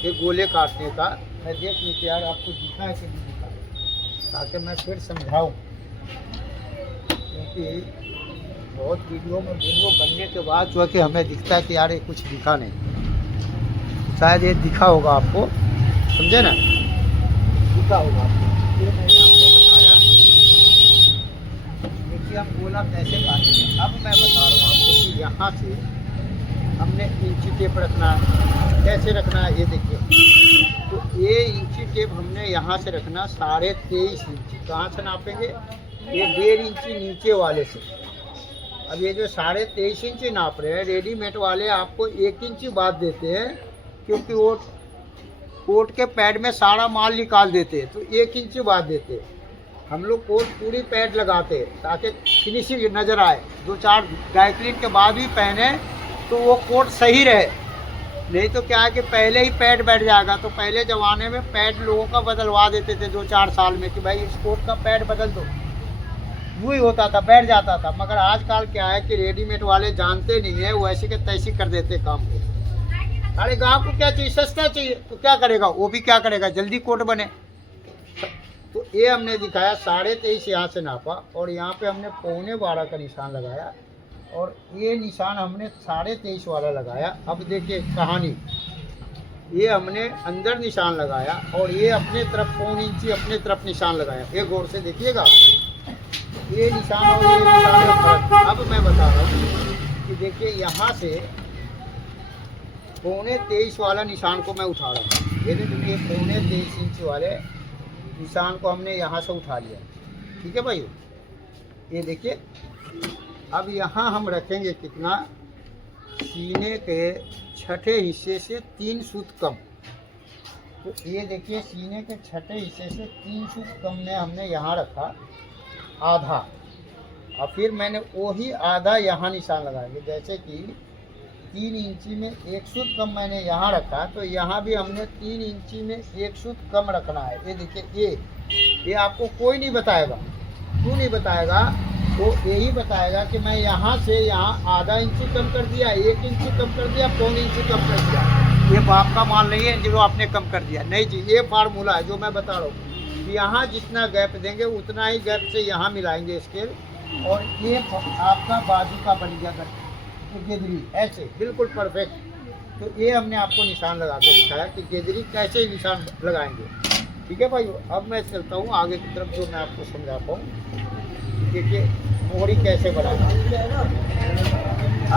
ये गोले काटने का। मैं देख लूँ कि यार आपको दिखा है कि नहीं दिखा, ताकि मैं फिर समझाऊँ, क्योंकि बहुत वीडियो बनने के बाद जो है कि हमें दिखता है कि यार ये कुछ दिखा नहीं। शायद ये दिखा होगा आपको, समझे ना, दिखा होगा आपको। ये मैंने आपको बताया, देखिए हम गोला कैसे काटेंगे। अब मैं बता रहा हूँ आपको कि यहाँ से हमने इंची टेप रखना है, कैसे रखना है। ये देखिए, तो ये इंची टेप हमने यहाँ से रखना 23.5 इंची। कहाँ से नापेंगे, ये 1.5 इंची नीचे वाले से। अब ये जो 23.5 इंची नाप रहे हैं, रेडीमेड वाले आपको 1 इंची बाद देते हैं, क्योंकि वो कोट के पैड में सारा माल निकाल देते हैं, तो 1 इंची बाद देते हैं। हम लोग कोट पूरी पैड लगाते हैं ताकि फिनिशिंग नज़र आए। 2-4 ड्राई क्लीन के बाद भी पहने तो वो कोट सही रहे। नहीं तो क्या है कि पहले ही पैड बैठ जाएगा। तो पहले ज़माने में पैड लोगों का बदलवा देते थे 2-4 साल में कि भाई इस कोट का पैड बदल दो, वो ही होता था, बैठ जाता था। मगर आजकल क्या है कि रेडीमेड वाले जानते नहीं है, वो ऐसे के तैसी कर देते काम को। अरे गाँव को क्या चाहिए, सस्ता चाहिए, तो क्या करेगा वो भी, क्या करेगा, जल्दी कोट बने। तो ये हमने दिखाया 23.5 यहाँ से नापा और यहाँ पे हमने 11.25 का निशान लगाया और ये निशान हमने 23.5 वाला लगाया। अब देखिए कहानी, ये हमने अंदर निशान लगाया और ये अपने तरफ 1.25 इंची अपने तरफ निशान लगाया। ये गौर से देखिएगा, ये निशान और ये निशान में फर्क। अब मैं बता रहा हूँ कि देखिए यहाँ से 23.5 वाला निशान को मैं उठा रहा हूँ। ये देखिए 23.5 इंच वाले निशान को हमने यहाँ से उठा लिया, ठीक है भाई। ये देखिए अब यहाँ हम रखेंगे कितना, सीने के छठे हिस्से से 3 सूत कम। तो ये देखिए सीने के छठे हिस्से से 3 सूत कम में हमने यहाँ रखा आधा, और फिर मैंने वही आधा यहाँ निशान लगाएंगे। जैसे कि 3 इंची में 1 सूत कम मैंने यहाँ रखा, तो यहाँ भी हमने 3 इंची में 1 सूत कम रखना है। ये देखिए ये आपको कोई नहीं बताएगा, क्यों नहीं बताएगा, वो यही बताएगा कि मैं यहाँ से यहाँ आधा इंची कम कर दिया, 1 इंची कम कर दिया, 1.25 इंची कम कर दिया। ये बाप का मान नहीं है जो आपने कम कर दिया, नहीं जी, ये फार्मूला है जो मैं बता रहा हूँ। यहाँ जितना गैप देंगे उतना ही गैप से यहाँ मिलाएंगे स्केल, और ये आपका बाजू का बन गया गेदरी, ऐसे बिल्कुल परफेक्ट। तो ये हमने आपको निशान लगा के दिखाया कि गेदरी कैसे निशान लगाएंगे, ठीक है भाई। अब मैं चलता हूँ आगे की तरफ, जो मैं आपको समझा पाऊँ। देखिए मोहरी कैसे बनाना।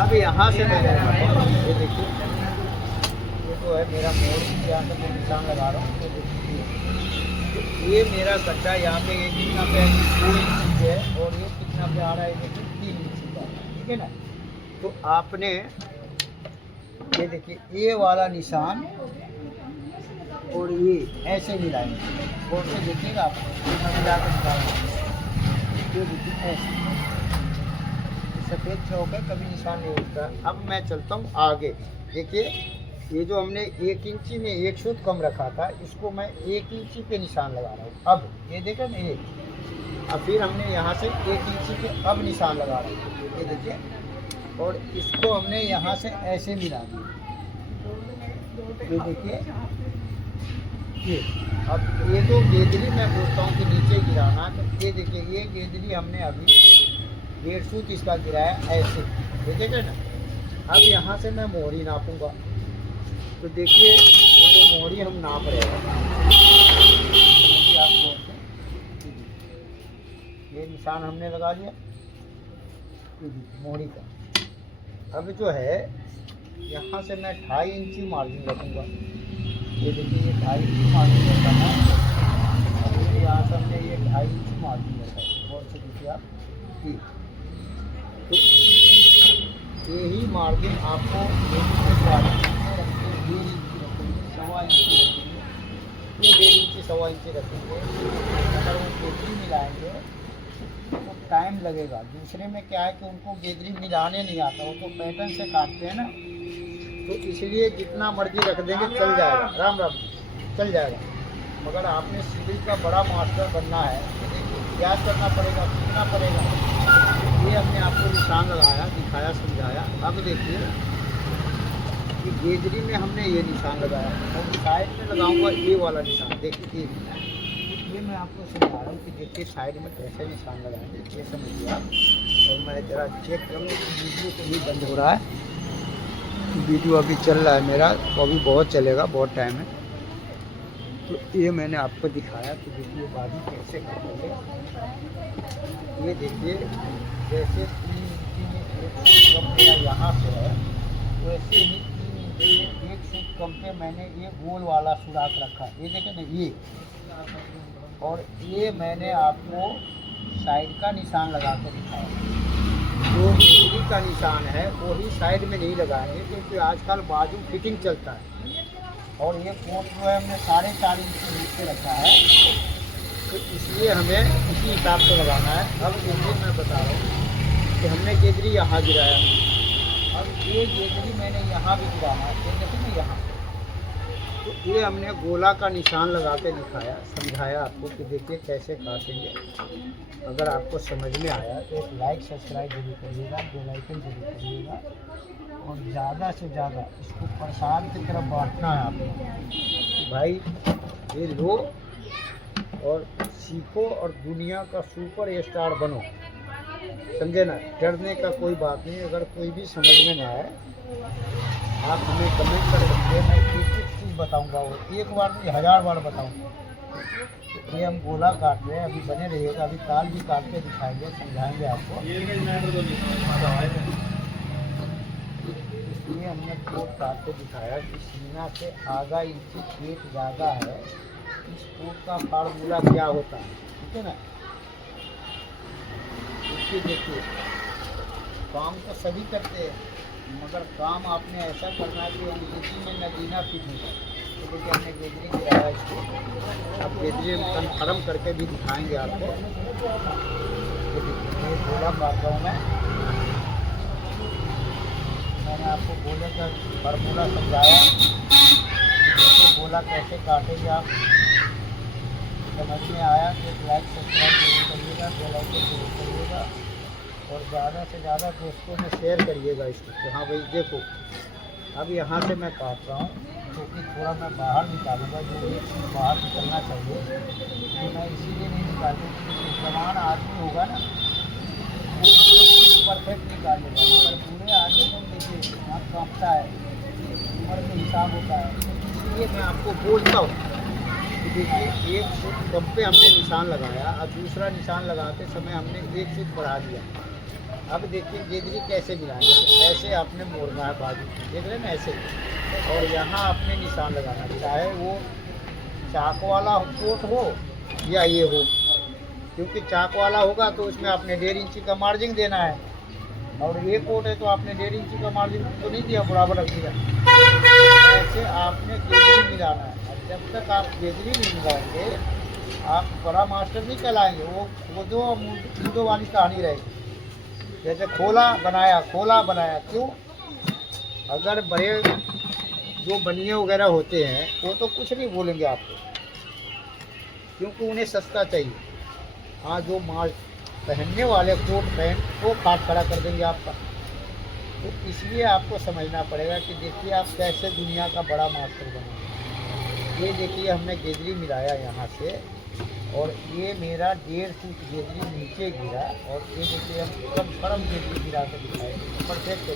अब यहाँ से मैं ये देखिए, ये तो है मेरा मोहरी, यहाँ से मैं निशान लगा रहा हूँ। तो देखिए ये मेरा गड्ढा यहाँ पे ये कितना पे 2 इंच है और ये कितना पे आ रहा है, ये 3 इंच का, ठीक है ना। तो आपने ये देखिए ये वाला निशान और ये ऐसे मिलाएंगे, और से देखिएगा आप मिला कर निकालना। ये देखिए ऐसे सफ़ेद चौक है, कभी निशान नहीं उठता। अब मैं चलता हूँ आगे। देखिए ये जो हमने 1 इंची में 1 सूत कम रखा था, इसको मैं 1 इंची पे निशान लगा रहा हूँ। अब ये देखा ना ये, अब फिर हमने यहाँ से 1 इंची पे अब निशान लगा रहा हूँ, ये देखिए, और इसको हमने यहाँ से ऐसे मिला दिया। ये देखिए ये, अब ये जो गेदरी मैं बोलता हूँ कि नीचे गिराना, तो ये देखिए ये गेदरी हमने अभी 1.5 सूत इसका गिराया ऐसे, देखिएगा ना। अब यहाँ से मैं मोहरी नापूंगा, तो देखिए ये जो मोहरी हम नाप रहे हैं, आप ये निशान हमने लगा लिया मोहरी का। अब जो है यहाँ से मैं 2.5 इंची मार्जिन रखूँगा। ये देखिए ये 2.5 इंची मार्जिन रखा है, और यहाँ से हमने ये 2.5 इंची मार्जिन रखा है। और से देखिए आप, तो यही मार्जिन आपको 1.5 इंची रखेंगे, 1.5 इंची 1.5 इंची रखेंगे। अगर वो गेदरी मिलाएंगे तो टाइम लगेगा। दूसरे में क्या है कि उनको गेदरी मिलाने नहीं आता, वो तो पैटर्न से काटते हैं ना, तो इसलिए जितना मर्जी रख देंगे चल जाएगा, राम राम चल जाएगा। मगर आपने सिविल का बड़ा मास्टर बनना है, क्या करना पड़ेगा, सीखना पड़ेगा। ये हमने आपको निशान लगाया, दिखाया, समझाया। अब देखिए कि गेदरी में हमने ये निशान लगाया और साइड में लगाऊंगा ये वाला निशान। देखिए ये मैं आपको समझा रहा हूँ कि देखिए साइड में कैसे निशान लगाएंगे, ये समझिए आप। और मैं ज़रा चेक करूँ, वीडियो तो भी बंद हो रहा है, वीडियो अभी चल रहा है मेरा, तो अभी बहुत चलेगा, बहुत टाइम है। तो ये मैंने आपको दिखाया कि देखिए बाजू कैसे करेंगे। ये देखिए जैसे 3 इंची में 1 सूत कम मेरा यहाँ से है, वैसे ही 3 इंची में 1 सूत कम पे मैंने ये गोल वाला सुराख रखा। ये देखें ना ये, और ये मैंने आपको साइड का निशान लगा कर दिखाया। जो गेदरी का निशान है वही साइड में नहीं लगाएंगे, क्योंकि आजकल बाजू फिटिंग चलता है। और ये कोट जो है हमने 4.5 इंच नीचे रखा है, तो इसलिए हमें इसी हिसाब से लगाना है। अब देखिए मैं बता रहा हूँ कि हमने गेदरी यहाँ गिराया, अब ये गेदरी मैंने यहाँ भी गिराना है, ये देखो ना यहाँ। तो ये हमने गोला का निशान लगा के दिखाया, समझाया आपको कि देखिए कैसे काटेंगे। अगर आपको समझ में आया तो एक लाइक सब्सक्राइब जरूर करिएगा, बेल आइकन जरूर करिएगा, और ज़्यादा से ज़्यादा इसको प्रसाद की तरफ बांटना है आपको। भाई ये लो और सीखो और दुनिया का सुपर स्टार बनो, समझे ना। डरने का कोई बात नहीं। अगर कोई भी समझ में ना आए आप हमें कमेंट कर दीजिए, मैं एक चीज़ बताऊंगा, वो एक बार नहीं 1000 बार बताऊंगा। तो ये हम गोला काट रहे हैं, अभी बने रहिएगा, अभी ताल भी काट के दिखाएंगे, समझाएंगे आपको। इसलिए हमने कोट काट के दिखाया कि सीना से आधा इंच पेट ज़्यादा है, इस कोट का फार्मूला क्या होता है, ठीक है ना। देखिए काम तो सभी करते हैं, मगर काम आपने ऐसा करना है कि अंग्रेजी में नगीना फिट हो जाए। तो देखिए हमने गेदरी गिराया इसको, अब गेदरी हम कन्फर्म करके भी दिखाएंगे आपको। ये देखिए ये गोला काट रहा हूँ मैंने आपको गोले का फार्मूला समझाया कि गोला कैसे काटेंगे आप। समझ में आया तो लाइक सब्सक्राइब जरूर करिएगा, बेल आइकन जरूर करिएगा, और ज़्यादा से ज़्यादा दोस्तों में शेयर करिएगा इसको कि हाँ भाई देखो। अब यहाँ से मैं काट रहा हूँ क्योंकि थोड़ा मैं बाहर निकालूंगा, जो एक चीज़ बाहर निकलना चाहिए तो मैं इसीलिए नहीं निकालूँ क्योंकि जवान आदमी होगा ना परफेक्ट निकाल लेगा, मगर पूरे आदमी को देखिए हाथ कांपता है, उम्र में हिसाब होता है। इसलिए मैं आपको बोलता हूँ कि देखिए 1 फुट कम पे हमने निशान लगाया और दूसरा निशान लगाते समय हमने 1 फुट बढ़ा दिया। अब देखिए गेदरी कैसे गिराएंगे, तो ऐसे आपने मोड़ना है बाजू, देख रहे हैं ना ऐसे, और यहाँ आपने निशान लगाना, चाहे वो चाक वाला कोट हो या ये हो, क्योंकि चाक वाला होगा तो उसमें आपने 1.5 इंची का मार्जिन देना है, और ये कोट है तो आपने 1.5 इंची का मार्जिन तो नहीं दिया, बराबर रख दिया। ऐसे आपने गेदरी मिलाना है, और जब तक आप गेदरी नहीं मिलाएंगे आप बड़ा मास्टर नहीं कहलाएंगे। वो जो मूडो वाली कहानी रहेगी, जैसे खोला बनाया क्यों। अगर बड़े जो बनिए वगैरह होते हैं वो तो कुछ नहीं बोलेंगे आपको, क्योंकि उन्हें सस्ता चाहिए। हाँ जो माल पहनने वाले कोट पैंट वो काट खड़ा कर देंगे आपका। तो इसलिए आपको समझना पड़ेगा कि देखिए आप कैसे दुनिया का बड़ा मास्टर बने। ये देखिए हमने गेदरी मिलाया यहाँ से, और ये मेरा 1.5 फुट गेदरी नीचे गिरा, और ये देखिए हम कन्फर्म गेदरी गिरा कर दिखाए परफेक्ट है,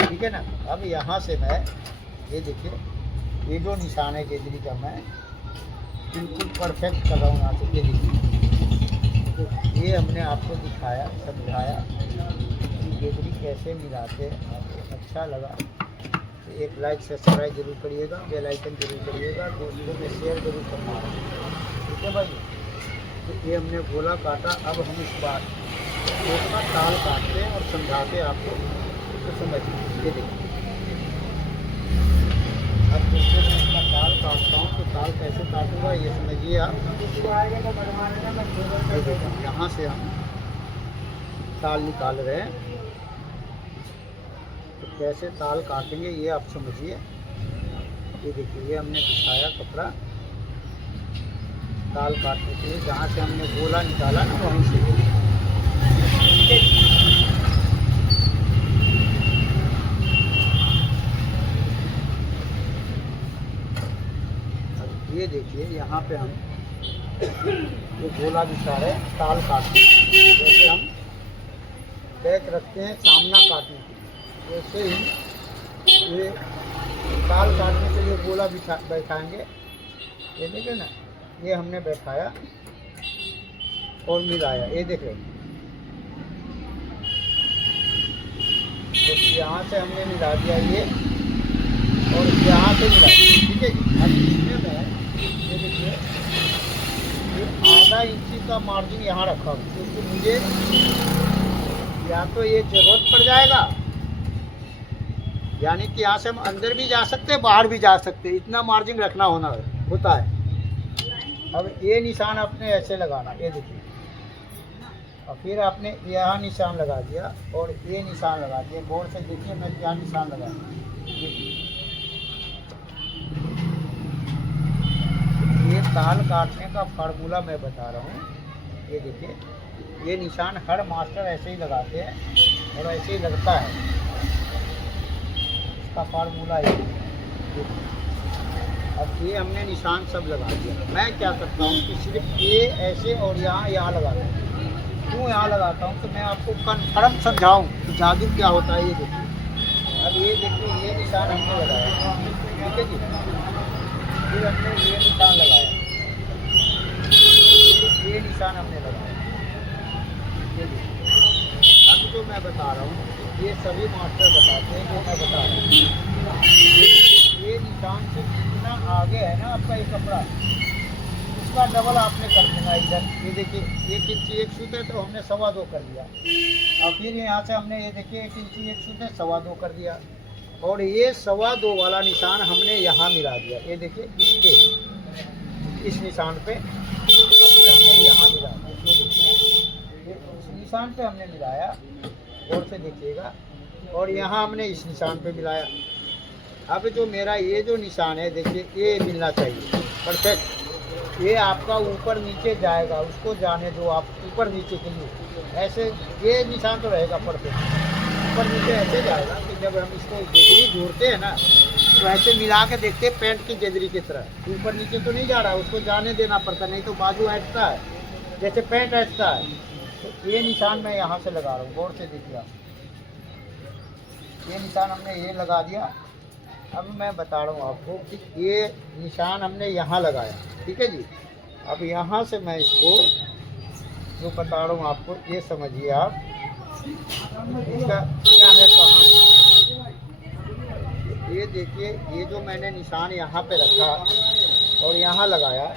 ठीक है ना। अब यहाँ से मैं ये देखिए ये जो निशान है गेदरी का मैं बिल्कुल परफेक्ट कर रहा हूँ यहाँ से। ये देखिए तो ये हमने आपको दिखाया, समझाया कि गेदरी कैसे मिलाते हैं। आपको अच्छा लगा तो एक लाइक सब्सक्राइब जरूर करिएगा, बेल आइकन जरूर करिएगा, दोस्तों में शेयर जरूर करना है, ठीक है भाई। तो ये हमने गोला काटा, अब हम इस बात का ताल काटते हैं और समझाते हैं आपको, तो समझिए। ये देखिए अब दूसरे में इसका ताल काटता हूँ, तो ताल कैसे काटूंगा ये समझिए आप। यहाँ से हम ताल निकाल रहे हैं, तो कैसे ताल काटेंगे ये आप समझिए। ये देखिए ये हमने दिखाया कपड़ा ताल काटने के लिए, जहाँ से हमने गोला निकाला ना वहीं से। अब ये देखिए यहाँ पे हम ये गोला बिछा रहे हैं ताल काटने, जैसे हम बैक रखते हैं सामना काटने के लिए, वैसे ही ये ताल काटने के लिए गोला बैठाएंगे। ये देखिए ना ये हमने बैठाया और मिलाया, ये देख रहे। तो यहाँ से हमने मिला दिया ये, और यहाँ से मिला दिया, ठीक है जी। अब इसमें मैं ये देखिए ये आधा इंची का मार्जिन यहाँ रखा हूँ, क्योंकि मुझे या तो ये जरूरत पड़ जाएगा, यानी कि यहाँ से हम अंदर भी जा सकते हैं बाहर भी जा सकते हैं, इतना मार्जिन रखना होता है। अब ये निशान आपने ऐसे लगाना, ये देखिए और फिर आपने यहाँ निशान लगा दिया और ये निशान लगा दिया। गौर से देखिए मैं क्या निशान लगाया। ये ताल काटने का फार्मूला मैं बता रहा हूँ। ये देखिए, ये निशान हर मास्टर ऐसे ही लगाते हैं और ऐसे ही लगता है। इसका फार्मूला ये। अब ये हमने निशान सब लगा दिया। मैं क्या करता हूँ कि सिर्फ ये ऐसे और यहाँ लगाता हूँ। क्यों यहाँ लगाता हूँ तो मैं आपको कन्फर्म समझाऊँ कि जादू क्या होता है। ये देखिए, अब ये देखिए, ये निशान हमने लगाया, ठीक है जी। फिर हमने ये निशान लगाया, ये निशान हमने लगाया। ये देखिए, अब जो मैं बता रहा हूँ ये सभी मास्टर बताते हैं, जो मैं बता रहा हूँ। ये निशान से जितना आगे है ना आपका ये कपड़ा, इसका डबल आपने कर देना इधर। ये देखिए 1 इंची 1 सूत है तो हमने 2.25 कर दिया। और फिर यहाँ से हमने ये देखिए 1 इंची 1 सूत है 2.25 कर दिया। और ये 2.25 वाला निशान हमने यहाँ मिला दिया। ये देखिए इसके इस निशान पे, और फिर हमने यहाँ मिला दिया। ये देखिए इस निशान पे हमने मिलाया, गौर से देखिएगा। और यहाँ हमने इस निशान पे मिलाया। अब जो मेरा ये जो निशान है देखिए, ये मिलना चाहिए परफेक्ट। ये आपका ऊपर नीचे जाएगा, उसको जाने दो आप ऊपर नीचे के लिए। ऐसे ये निशान तो रहेगा परफेक्ट, ऊपर नीचे ऐसे जाएगा कि जब हम इसको जेदरी जोड़ते हैं ना तो ऐसे मिला के देखते हैं पेंट की जेदरी की तरह। ऊपर नीचे तो नहीं जा रहा है, उसको जाने देना पड़ता, नहीं तो बाजू ऐठता है जैसे पेंट ऐठता है। तो ये निशान मैं यहाँ से लगा रहा हूँ, गौर से देखिए आप। ये निशान हमने ये लगा दिया। अब मैं बता रहा हूँ आपको कि ये निशान हमने यहाँ लगाया, ठीक है जी। अब यहाँ से मैं इसको जो बता रहा हूँ आपको, ये समझिए आप इसका क्या है कहानी। ये देखिए, ये जो मैंने निशान यहाँ पे रखा और यहाँ लगाया,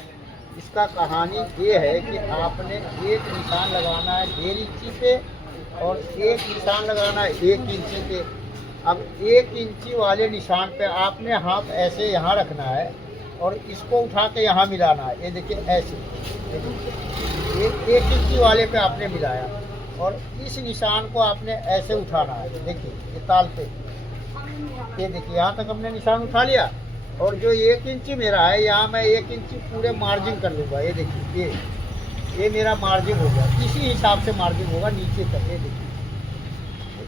इसका कहानी ये है कि आपने एक निशान लगाना है 1.5 इंची पे और एक निशान लगाना है 1 इंची पे। अब 1 इंची वाले निशान पे आपने हाथ ऐसे यहाँ रखना है और इसको उठा के यहाँ मिलाना है। ये देखिए ऐसे, ये 1 इंची वाले पे आपने मिलाया और इस निशान को आपने ऐसे उठाना है। देखिए ये ताल पे, ये देखिए यहाँ तक हमने निशान उठा लिया। और जो 1 इंची मेरा है, यहाँ मैं 1 इंची पूरे मार्जिन कर लूँगा। ये देखिए ये मेरा मार्जिन हो गया, इसी हिसाब से मार्जिन होगा नीचे तक। ये देखिए,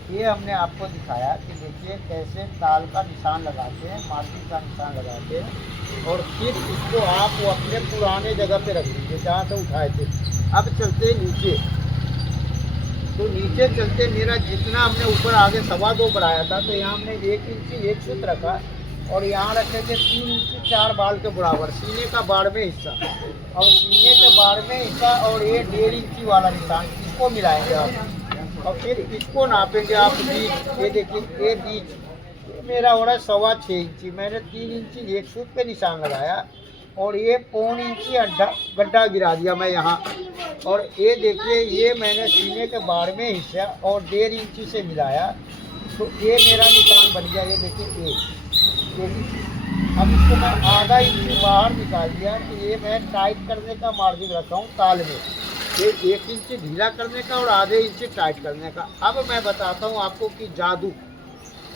ये हमने आपको दिखाया कि देखिए कैसे ताल का निशान लगाते हैं, मार्जिन का निशान लगाते हैं। और फिर इसको आप वो अपने पुराने जगह पे रख दीजिए जहाँ से उठाए थे। अब चलते नीचे, तो नीचे चलते मेरा जितना हमने ऊपर आगे 2.25 बढ़ाया था, तो यहाँ हमने 1 इंची 1 सूत रखा और यहाँ रखे थे 3 इंची 4 बाल के बराबर सीने का बाड़ में हिस्सा, और सीने के बाड़ में हिस्सा और ये 1.5 इंची वाला निशान, इसको मिलाएंगे आप। और फिर इसको नापेंगे आप बीच। ये देखिए ये बीच मेरा हो रहा है 6.25 इंची। मैंने 3 इंची 1 सूत पे निशान लगाया और ये 1.25 इंची गड्ढा गिरा दिया मैं यहाँ। और ये देखिए ये मैंने सीने के बाड़ में हिस्सा और 1.5 इंची से मिलाया, तो ये मेरा निशान बन गया। ये देखिए ये अब इसको मैं आधा इंची बाहर निकाल दिया कि ये मैं टाइट करने का मार्जिन रखा हूँ ताल में। ये 1 इंची ढीला करने का और आधे इंची टाइट करने का। अब मैं बताता हूँ आपको कि जादू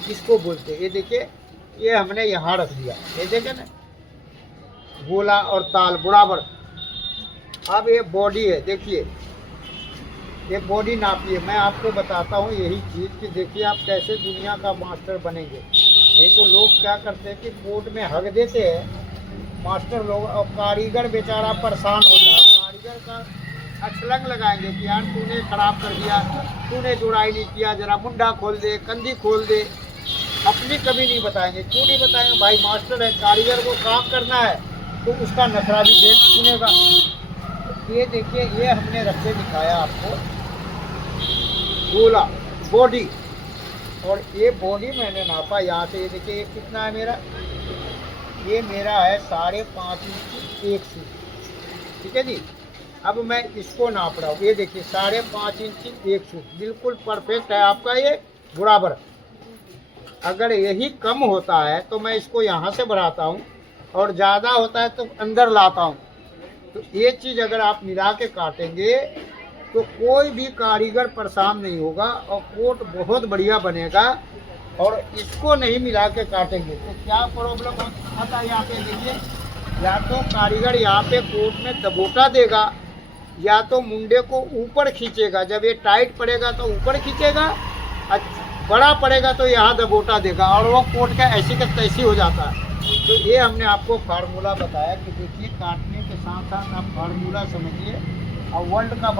किसको बोलते हैं। ये देखिए ये हमने यहाँ रख दिया, ये देखे ना, गोला और ताल बराबर। अब ये बॉडी है, देखिए ये बॉडी नापिए। मैं आपको बताता हूँ यही चीज़ कि देखिए आप कैसे दुनिया का मास्टर बनेंगे। नहीं तो लोग क्या करते हैं कि कोर्ट में हक देते हैं मास्टर लोग, और कारीगर बेचारा परेशान होता है। कारीगर का अछलंग लगाएंगे कि यार तूने खराब कर दिया, तूने जुड़ाई नहीं किया, जरा मुंडा खोल दे, कंधी खोल दे। अपनी कभी नहीं बताएंगे। क्यों नहीं बताएंगे भाई, मास्टर है, कारीगर को काम करना है तो उसका नखरा भी दे सुनेगा। ये देखिए ये हमने रख के दिखाया आपको गोला बॉडी, और ये बॉडी मैंने नापा यहाँ से। ये देखिए ये कितना है मेरा, ये मेरा है 5.5 इंची 1 सूत, ठीक है जी। अब मैं इसको नाप रहा हूँ, ये देखिए 5.5 इंची 1 सूत बिल्कुल परफेक्ट है आपका, ये बराबर। अगर यही कम होता है तो मैं इसको यहाँ से बढ़ाता हूँ, और ज़्यादा होता है तो अंदर लाता हूँ। तो ये चीज़ अगर आप मिला के काटेंगे तो कोई भी कारीगर परेशान नहीं होगा और कोट बहुत बढ़िया बनेगा। और इसको नहीं मिला के काटेंगे तो क्या प्रॉब्लम आता है यहाँ पे देखिए, या तो कारीगर यहाँ पे कोट में दबोटा देगा या तो मुंडे को ऊपर खींचेगा। जब ये टाइट पड़ेगा तो ऊपर खींचेगा, बड़ा पड़ेगा तो यहाँ दबोटा देगा और वो कोट का ऐसी का तैसी हो जाता है। तो ये हमने आपको फार्मूला बताया कि देखिए काटने के साथ साथ आप फार्मूला समझिए और वर्ल्ड का बड़ा